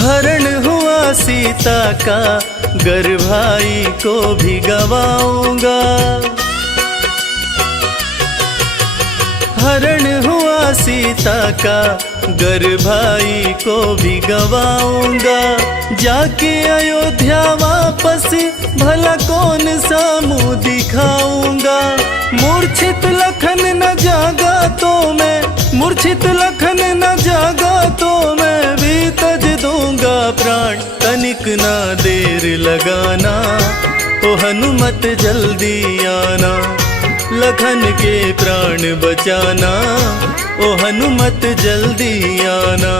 हरण हुआ सीता का, गर भाई को भी गवाऊंगा। हरण हुआ सीता का, गर भाई को भी गवाऊंगा। जाके अयोध्या वापस, भला कौन सा मुंह दिखाऊंगा। मूर्छित लखन न जागा तो मैं, मूर्छित लखन न जागा तो मैं भी तज दूंगा प्राण, तनिक ना देर लगाना। ओ हनुमत जल्दी आना, लखन के प्राण बचाना। ओ हनुमत जल्दी आना।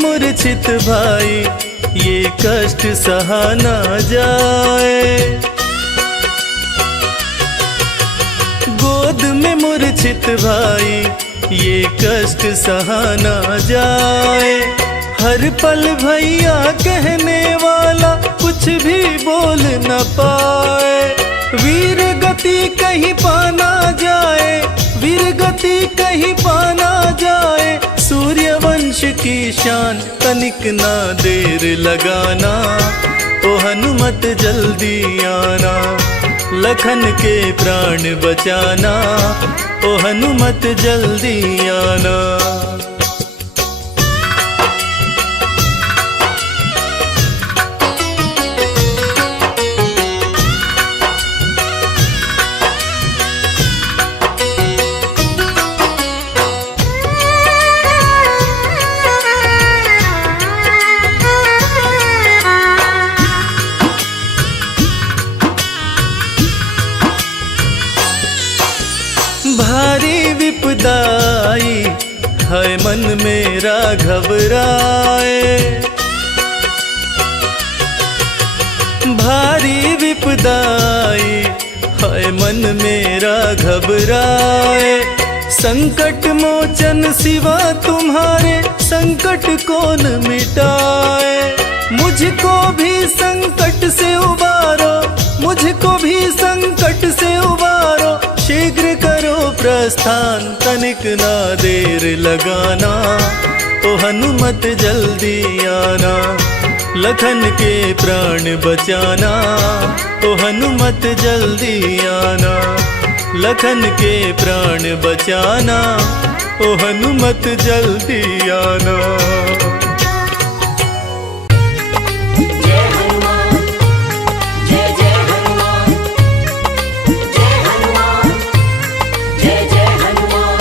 मूर्छित भाई ये कष्ट सहा ना जाए। गोद में मूर्छित भाई ये कष्ट सहा ना जाए। हर पल भैया कहने वाला कुछ भी बोल न पाए। वीर गति कहीं पाना जाए, वीर गति कहीं पाना जाए। सूर्यवंश की शान तनिक ना देर लगाना। ओ हनुमत जल्दी आना, लखन के प्राण बचाना, ओ हनुमत जल्दी आना। भारी विपदाई है मन मेरा घबराए, भारी विपदाई है मन मेरा घबराए। संकट मोचन सिवा तुम्हारे संकट कौन मिटाए। मुझको भी संकट से उबारो, मुझको भी संकट से उबारो, शीघ्र करो प्रस्थान, तनिक ना देर लगाना, ओ हनुमत जल्दी आना। लखन के प्राण बचाना, ओ हनुमत जल्दी आना। लखन के प्राण बचाना, ओ हनुमत जल्दी आना। जय हनुमान, जय जय हनुमान, जय हनुमान, जय जय हनुमान।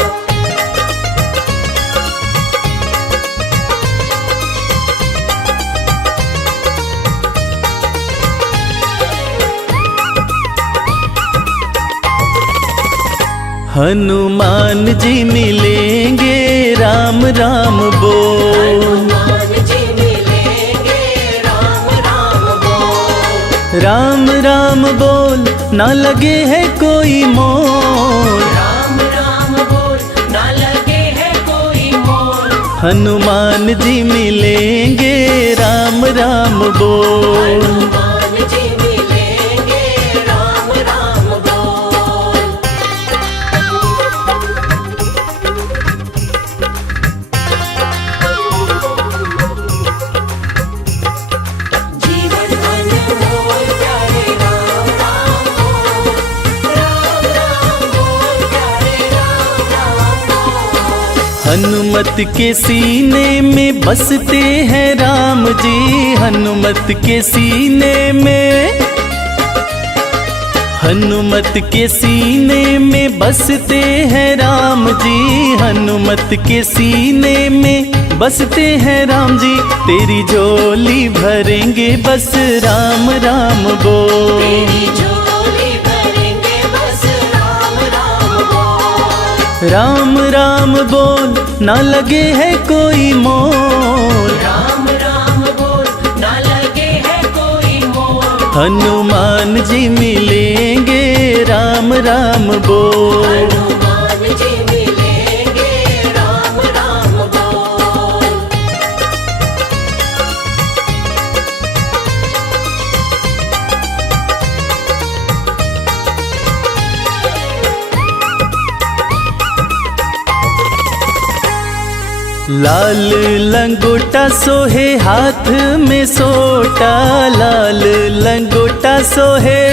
हनुमान जी मिलेंगे राम राम बोल, हनुमान जी मिलेंगे राम राम बोल, राम राम बोल ना लगे है कोई मोल, राम राम बोल ना लगे है कोई मोल। हनुमान जी मिलेंगे राम राम बोल। हनुमान जी मिलेंगे राम राम बोल। जीवन अनमोल प्यारे राम राम बोल, राम राम बोल प्यारे राम राम बोल। हनुमत के सीने में बसते हैं राम जी, हनुमत के सीने में, हनुमत के सीने में बसते हैं राम जी, हनुमत के सीने में बसते हैं राम जी। तेरी झोली भरेंगे बस राम राम बोल, तेरी झोली भरेंगे बस राम राम बोल, राम राम बोल ना लगे है कोई मोल, राम राम बोल ना लगे है कोई मोल। हनुमान जी मिलेंगे राम राम बोल। हनुमान जी मिलेंगे राम राम बोल। लाल लंगोटा सोहे हाथ में सोटा, लाल लंगोटा सोहे,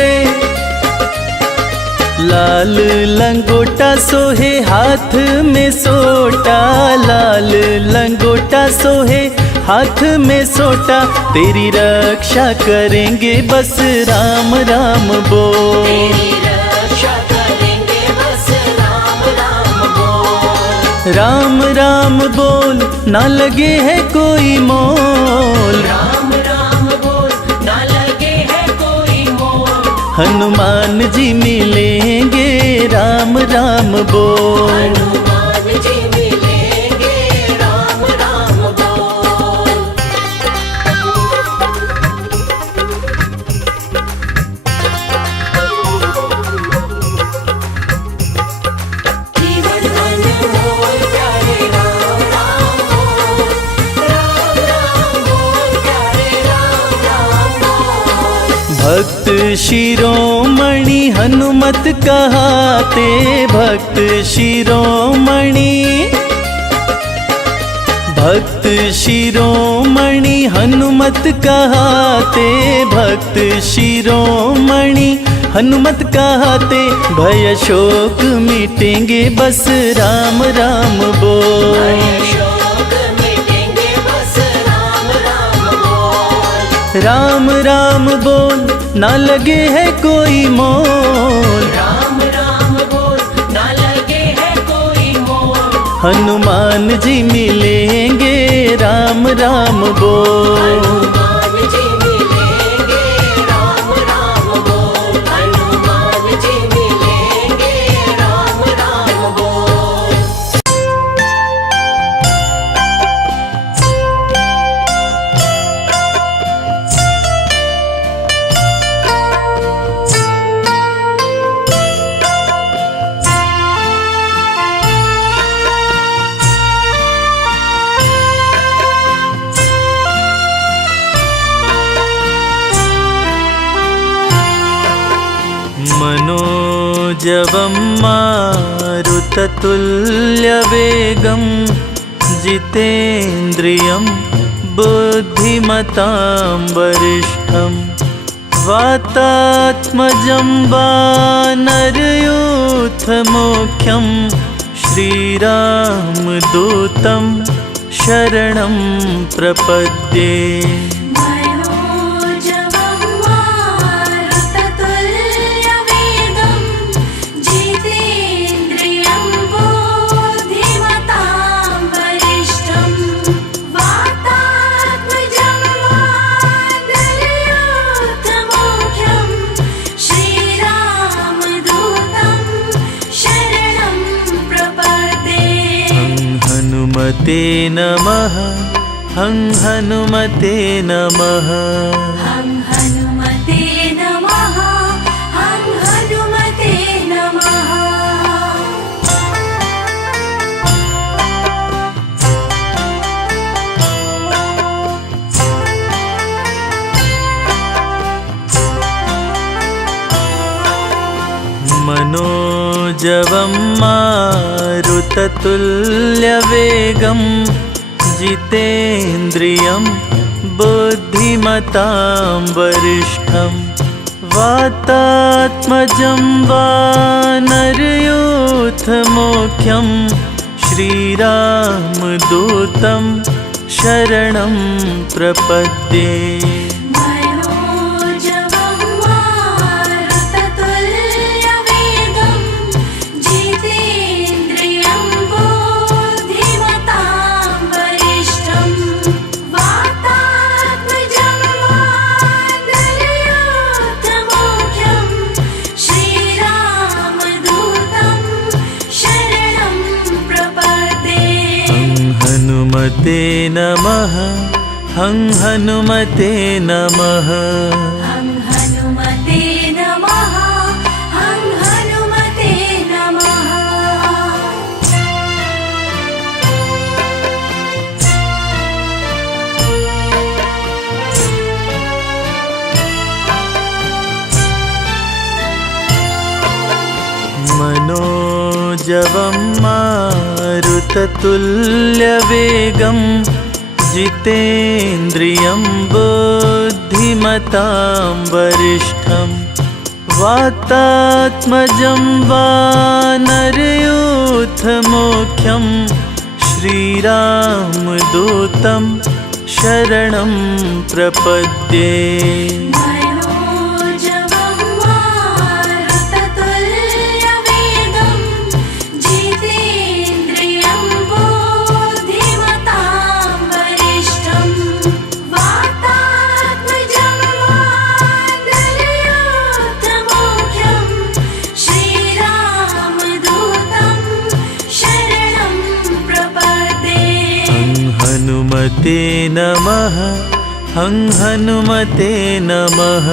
लाल लंगोटा सोहे हाथ में सोटा, लाल लंगोटा सोहे हाथ में सोटा। तेरी रक्षा करेंगे बस राम राम बोल, तेरी रक्षा करेंगे बस राम राम बोल, राम राम बोल ना लगे है कोई मोल, राम राम बोल ना लगे है कोई मोल। हनुमान जी मिलेंगे राम राम बोल। हनुमान जी मिलेंगे राम राम बोल। जीवन अनमोल प्यारे राम राम बोल, राम राम बोल प्यारे राम राम बोल। भक्त शिरोमणि हनुमत कहाते, भक्त शिरोमणि, भक्त शिरोमणि हनुमत कहाते, भक्त शिरोमणि हनुमत कहते भय शोक मिटेंगे, बस राम राम बोल। शोक मिटेंगे, बस राम राम बोल। राम राम बोल, ना लगे है कोई मोल। राम राम बोल, ना लगे है कोई मोल। हनुमान जी मिलेंगे, राम राम बोल। हनुमान जी मिलेंगे, राम राम बोल। हनुमान जी मिलेंगे, राम राम बोल। मनोजवं मारुततुल्यवेगं जितेन्द्रियं बुद्धिमतां वरिष्ठं वातात्मजं वानरयूथमुख्यं श्रीरामदूतं शरणं प्रपद्ये। मनोजवं मारुततुल्यवेगं जितेन्द्रियं बुद्धिमतां वरिष्ठं वातात्मजं वानरयूथमुख्यं श्रीरामदूतं शरणं प्रपद्ये। हनुमते नमः, हं हनुमते नमः। हं हनुमते नमः, हं हनुमते नमः। मनोजवं मारुततुल्यवेगं जितेन्द्रियं बुद्धिमतां वरिष्ठं वातात्मजं वानरयूथमुख्यं श्रीरामदूतं शरणं प्रपद्ये। मनोजवं मारुततुल्यवेगं जितेन्द्रियं बुद्धिमतां वरिष्ठं वातात्मजं वानरयूथमुख्यं श्रीरामदूतं शरणं प्रपद्ये। हनुमते नमः, हं हनुमते नमः। हं हनुमते नमः, हं हनुमते नमः। मनोजवं मारुततुल्यवेगं जितेन्द्रियं बुद्धिमतां वरिष्ठं वातात्मजं वानरयूथमुख्यं श्रीरामदूतं शरणं प्रपद्ये। मनोजवं मारुततुल्यवेगं जितेन्द्रियं बुद्धिमतां वरिष्ठं वातात्मजं वानरयूथमुख्यं श्रीरामदूतं शरणं प्रपद्ये। हनुमते नमः, हं हनुमते नमः।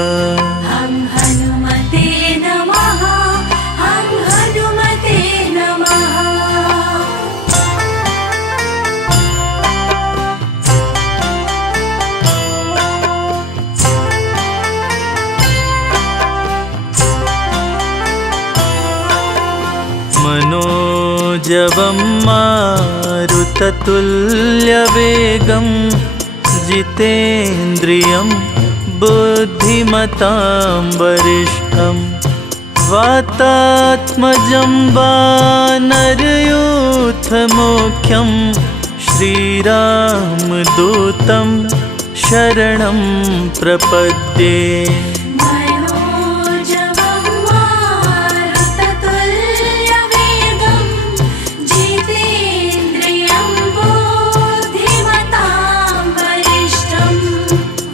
हं हनुमते नमः, हं हनुमते नमः। मनोजवं मारुततुल्यवेगं जितेन्द्रियं बुद्धिमतां वरिष्ठं वातात्मजं वानरयूथमुख्यं श्रीरामदूतं शरणं प्रपद्ये मनोजवं मारुततुल्यवेगं जितेन्द्रियं बुद्धिमतां वरिष्ठं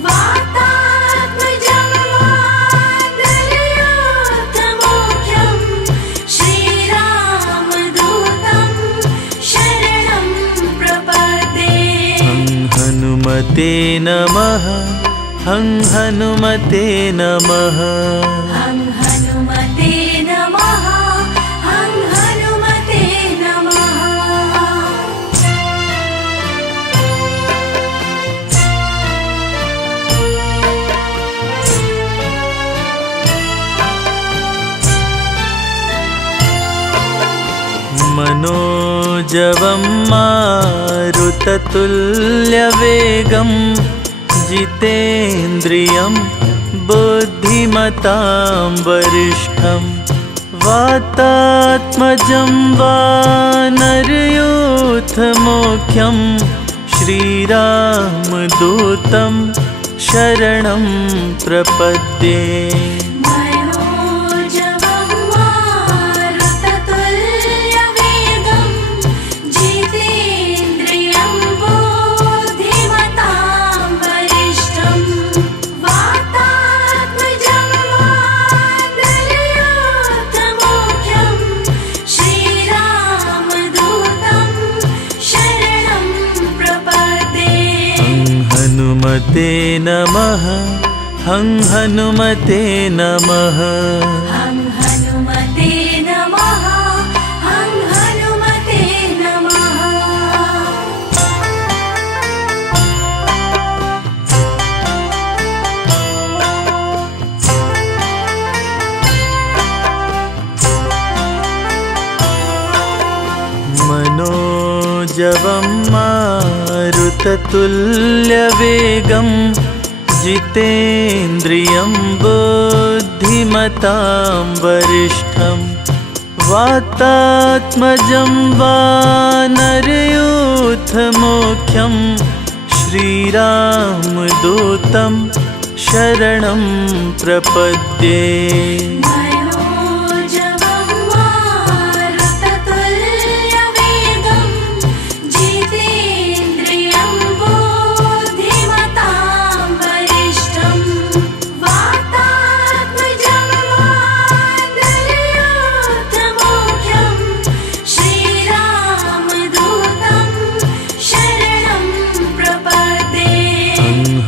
वातात्मजं वानरयूथमुख्यं श्रीरामदूतं शरणं प्रपद्ये। हनुमते नमः हनुमते नमः हनुमते नमः हनुमते नमः। मनोजवं मारुततुल्यवेगं जितेन्द्रियं बुद्धिमतां वरिष्ठं वातात्मजं वानरयूथमुख्यं श्रीरामदूतं शरणं प्रपद्ये मनोजवं मारुततुल्यवेगं जितेन्द्रियं बुद्धिमतां वरिष्ठं वातात्मजं वानरयूथमुख्यं श्रीरामदूतं शरणं प्रपद्ये। हनुमते नमः हनुमते नमः हनुमते नमः हनुमते नमः। मनोजवं मारुततुल्यवेगं जितेन्द्रियं बुद्धिमतां वरिष्ठं वातात्मजं वानरयूथमुख्यं श्रीरामदूतं शरणं प्रपद्ये मनोजवं मारुततुल्यवेगं जितेन्द्रियं बुद्धिमतां वरिष्ठं वातात्मजं वानरयूथमुख्यं श्रीरामदूतं शरणं प्रपद्ये।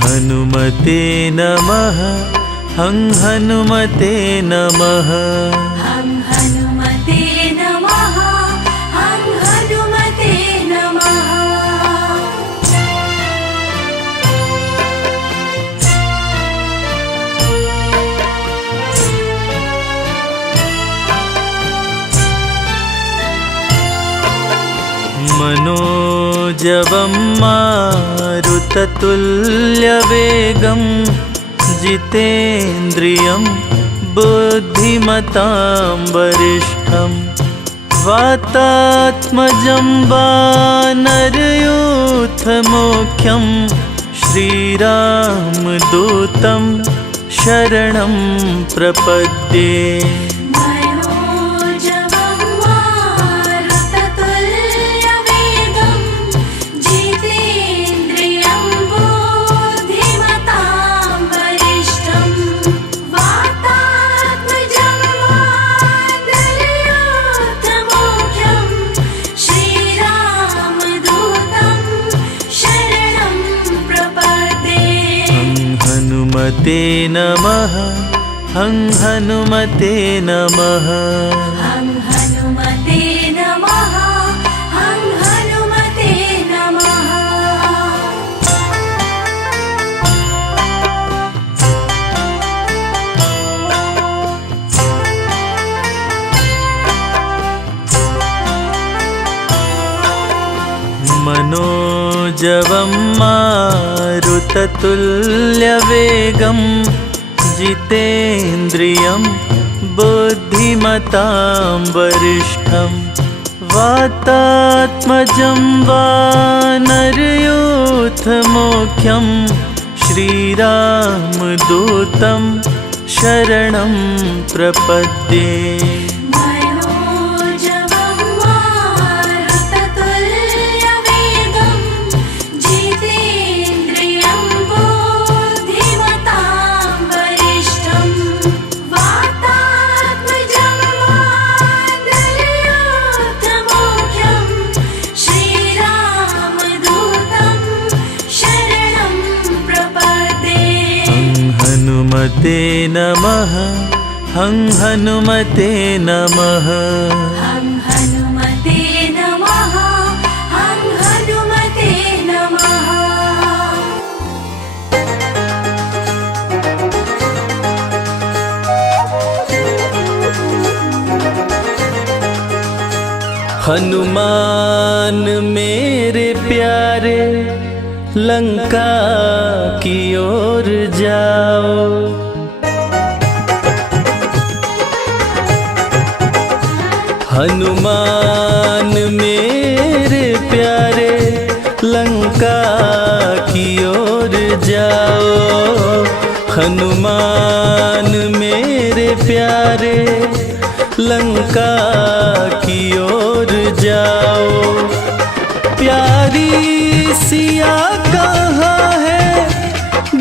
हनुमते नमः हनुमते नमः हनुमते नमः हनुमते नमः। मनोजवं मारुततुल्यवेगं जितेन्द्रियं बुद्धिमतां वरिष्ठं वातात्मजं वानरयूथमुख्यं श्रीरामदूतं शरणं प्रपद्ये मनोजवं मारुततुल्यवेगं जितेन्द्रियं बुद्धिमतां वरिष्ठं वातात्मजं वानरयूथमुख्यं श्रीरामदूतं शरणं प्रपद्ये। हनुमते नमः हनुमते नमः हनुमते नमः हनुमते नमः। मनोजवं मारुततुल्यवेगं जितेन्द्रियं बुद्धिमतां वरिष्ठं वातात्मजं वानरयूथमुख्यं श्रीरामदूतं शरणं प्रपद्ये। मनोजवं मारुततुल्यवेगं जितेन्द्रियं बुद्धिमतां वरिष्ठं वातात्मजं वानरयूथमुख्यं श्रीरामदूतं शरणं प्रपद्ये। हनुमते नमः, हं हनुमते नमः। हं हनुमते नमः, हं हनुमते नमः। हनुमान मेरे प्यारे लंका की ओर जाओ। हनुमान मेरे प्यारे लंका की ओर जाओ। हनुमान मेरे प्यारे लंका की ओर जाओ। प्यारी सिया कहाँ है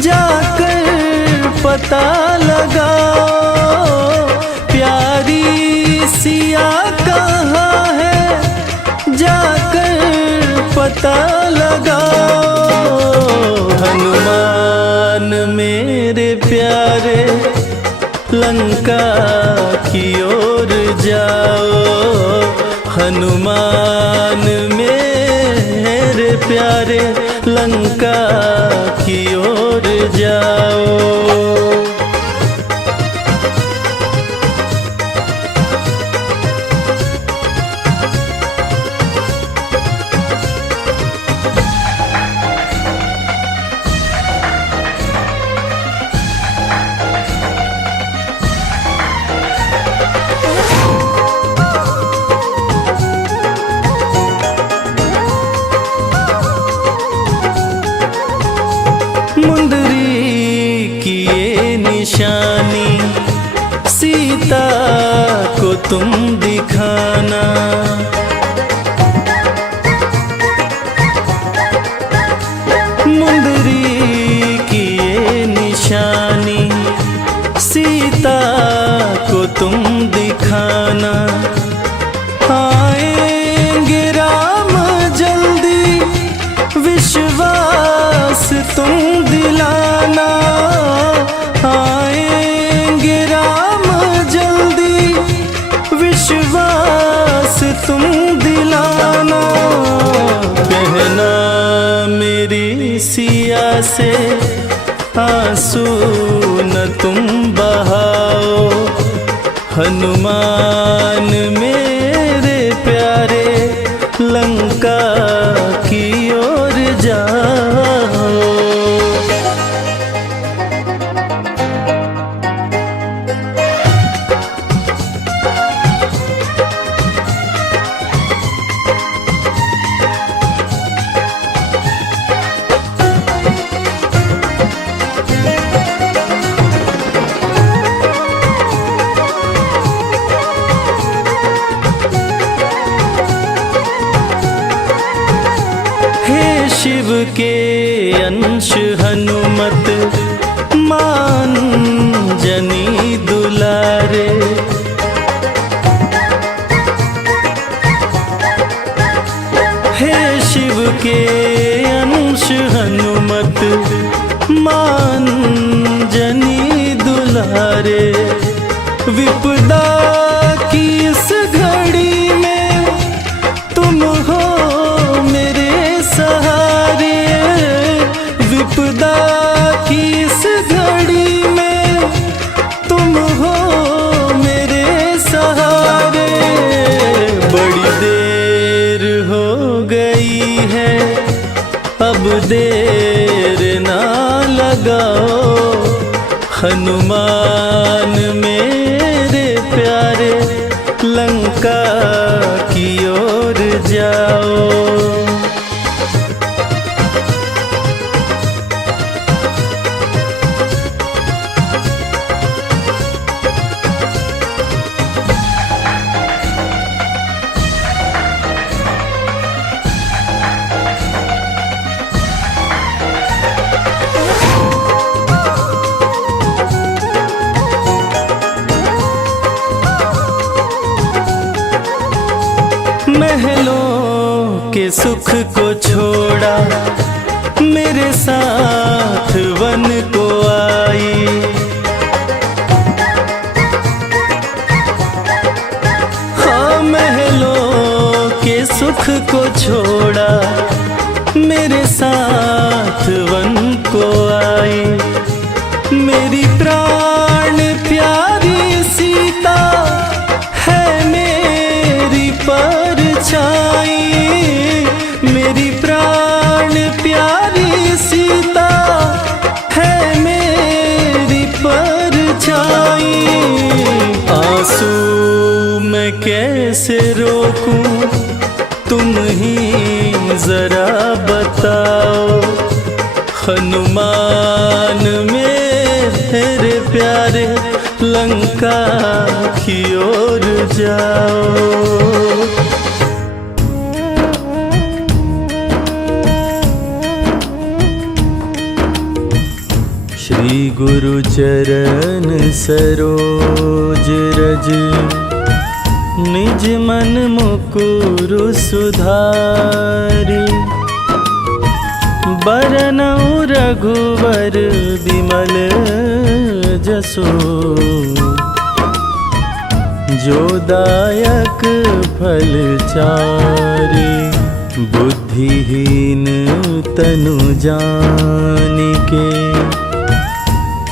जाकर पता लगाओ। प्यारी सिया कहाँ है जाकर पता लगाओ। हनुमान मेरे प्यारे लंका की ओर जाओ। हनुमान मेरे प्यारे लंका की ओर जाओ। मुंदरी की ये निशानी सीता को तुम दिखाना। मुंदरी की ये निशानी सीता को तुम दिखाना। आएंगे राम जल्दी विश्वास तुम दिलाना। आएंगे राम जल्दी विश्वास तुम दिलाना। कहना मेरी सिया से आंसू न तुम बहाओ। हनुमान मेरे प्यारे लंका की ओर जाओ। शिव के अंश हनुमत मान जनी दुलारे। हे शिव के अंश हनुमत मान जनी दुलारे। विपदा की इस घड़ी में तुम हो मेरे सहारे। विपदा की इस घड़ी में तुम हो मेरे सहारे। बड़ी देर हो गई है अब देर ना लगाओ। हनुमान मेरे लंका की ओर जाओ। महलों के सुख को छोड़ा, मेरे साथ वन को आई। हाँ, महलों के सुख को छोड़ा, मेरे साथ वन को आई। मेरी प्राण प्यारी सीता है मेरी परछाई। मेरी प्राण प्यारी सीता है मेरी परछाई। आंसू मैं कैसे रोकूं, तुम ही जरा बताओ। हनुमान मेरे प्यारे, लंका की ओर जाओ। श्री गुरु चरण सरोज रज, निज मन मुकुरु सुधारी। बरनउँ रघुवर बिमल जसो, जो दायक फल चारि। बुद्धिहीन तनु जानिके,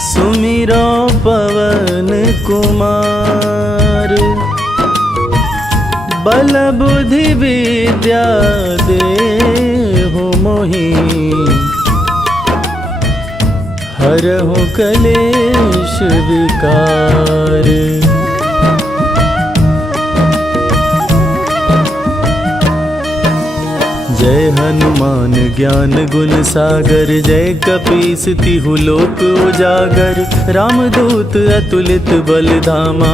सुमिरो पवन कुमार। बल बुद्धि विद्या देहु मोहि, हरहु कलेश विकार। जय हनुमान ज्ञान गुण सागर, जय कपीस तिहु लोक उजागर। रामदूत अतुलित बल धामा,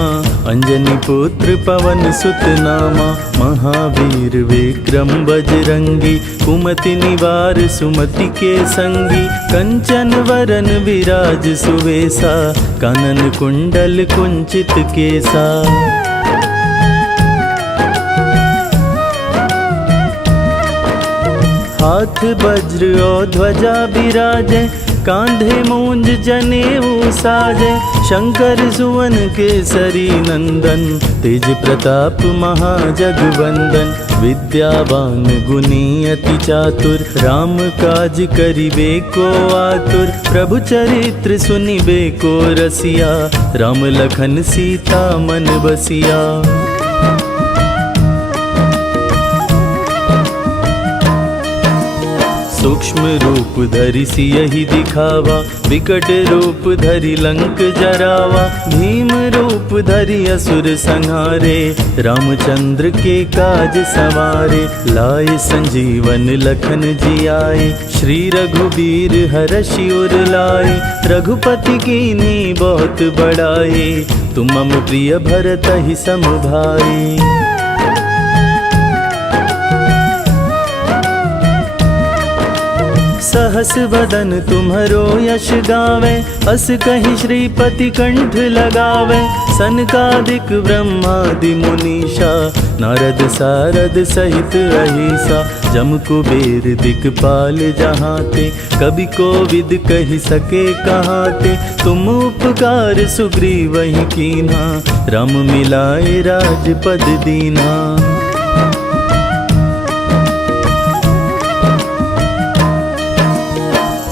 अंजनी पुत्र पवन सुत नामा। महावीर विक्रम बजरंगी, कुमति निवार सुमति के संगी। कंचन वरन विराज सुवेसा, कानन कुंडल कुंचित केसा। हाथ वज्र और ध्वजा बिराजे, कांधे मूंज जनेऊ साजे। शंकर सुवन केसरी नंदन, तेज प्रताप महाजगवंदन। विद्यावान गुणी अति चातुर, राम काज करिबे को आतुर। प्रभु चरित्र सुनिबे को रसिया, राम लखन सीता मन बसिया। सूक्ष्म रूप धरि सियहि दिखावा, विकट रूप धरि लंक जरावा। भीम रूप धरि असुर संहारे, रामचंद्र के काज सवारे। लाए संजीवन लखन जियाए, श्री रघुबीर हरषि उर लाए। रघुपति कीन्ही बहुत बड़ाई, तुम मम प्रिय भरतहि सम भाई। सहस बदन तुम्हरो यश गावे, अस कहि श्रीपति कंठ लगावे। सनकादिक ब्रह्मादि मुनीषा, नारद सारद सहित अहिसा। जम कुबेर दिक्पाल जहाते, कवि कोविद कहि सके कहाते। तुम उपकार सुग्रीवहि कीन्हा, राम मिलाए राजपद दीन्हा।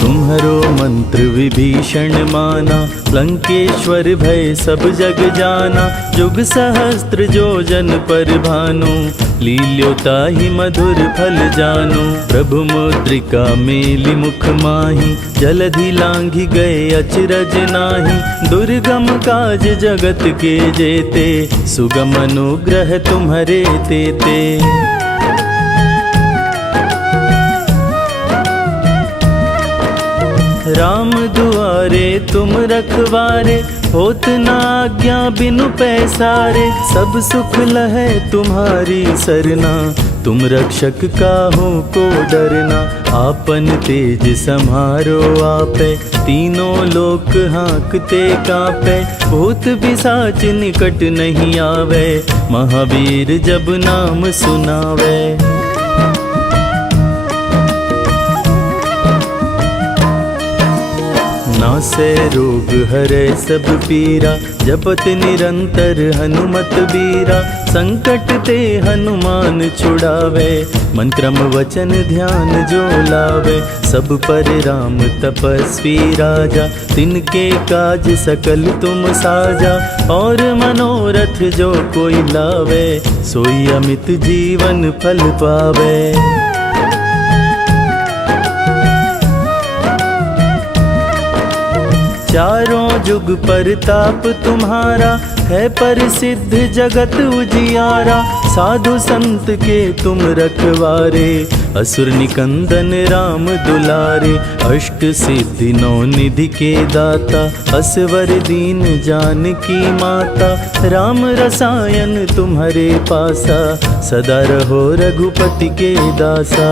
तुम्हरो मंत्र विभीषण माना, लंकेश्वर भय सब जग जाना। जुग सहस्त्र जो जन पर भानु, लील्योताहि मधुर फल जानो, प्रभु मुद्रिका मेलि मुख माहि, जलधि लांघि गए अचरज नाही। दुर्गम काज जगत के जेते, सुगम अनुग्रह तुम्हरे तेते। राम दुआरे तुम रखवारे, होत न आज्ञा बिनु पैसारे। सब सुख लहै तुम्हारी सरना, तुम रक्षक काहू को डरना। आपन तेज सम्हारो आपे, तीनों लोक हाँकते कांपे। भूत पिशाच निकट नहीं आवे, महावीर जब नाम सुनावे। नासै रोग हरै सब पीरा, जपत निरंतर हनुमत बीरा। संकट ते हनुमान छुड़ावे, मन क्रम वचन ध्यान जो लावे। सब पर राम तपस्वी राजा, तिनके काज सकल तुम साजा। और मनोरथ जो कोई लावे, सोई अमित जीवन फल पावे। चारों जुग परताप तुम्हारा, है प्रसिद्ध जगत उजियारा। साधु संत के तुम रखवारे, असुर निकंदन राम दुलारे। अष्ट सिद्धि नौ निधि के दाता, असवर दीन जानकी माता। राम रसायन तुम्हारे पासा, सदा रहो रघुपति के दासा।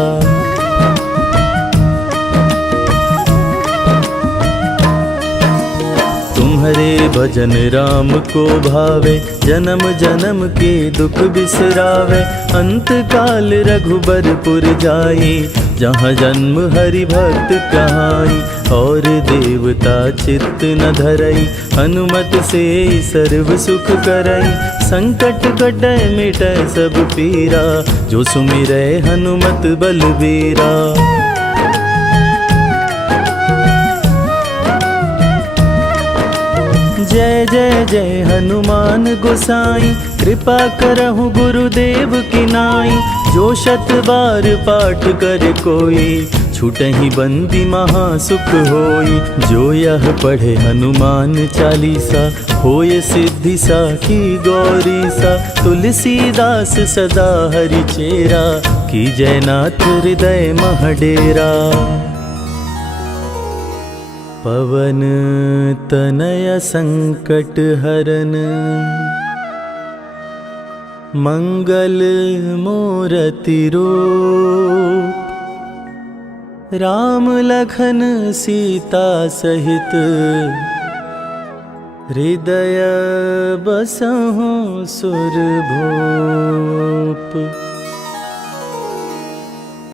तुम्हारे भजन राम को भावे, जन्म जन्म के दुख बिसरावे। अंत काल रघुबरपुर जाई, जहाँ जन्म हरि भक्त कहाई। और देवता चित्त न धरई, हनुमत से सर्व सुख करई। संकट कटै मिटै सब पीरा, जो सुमिरै हनुमत बलबीरा। जय जय जय हनुमान गोसाई, कृपा करहु गुरुदेव की नाई। जो शत बार पाठ करे कोई, छूटहि बंदी महासुख होई। जो यह पढ़े हनुमान चालीसा, होय सिद्धि साखी गौरी सा। तुलसीदास सदा हरि चेरा, की जयनाथ हृदय मह डेरा। पवन तनय संकट हरन, मंगल मूरति रूप। राम लखन सीता सहित, हृदय बसहु सुरभूप।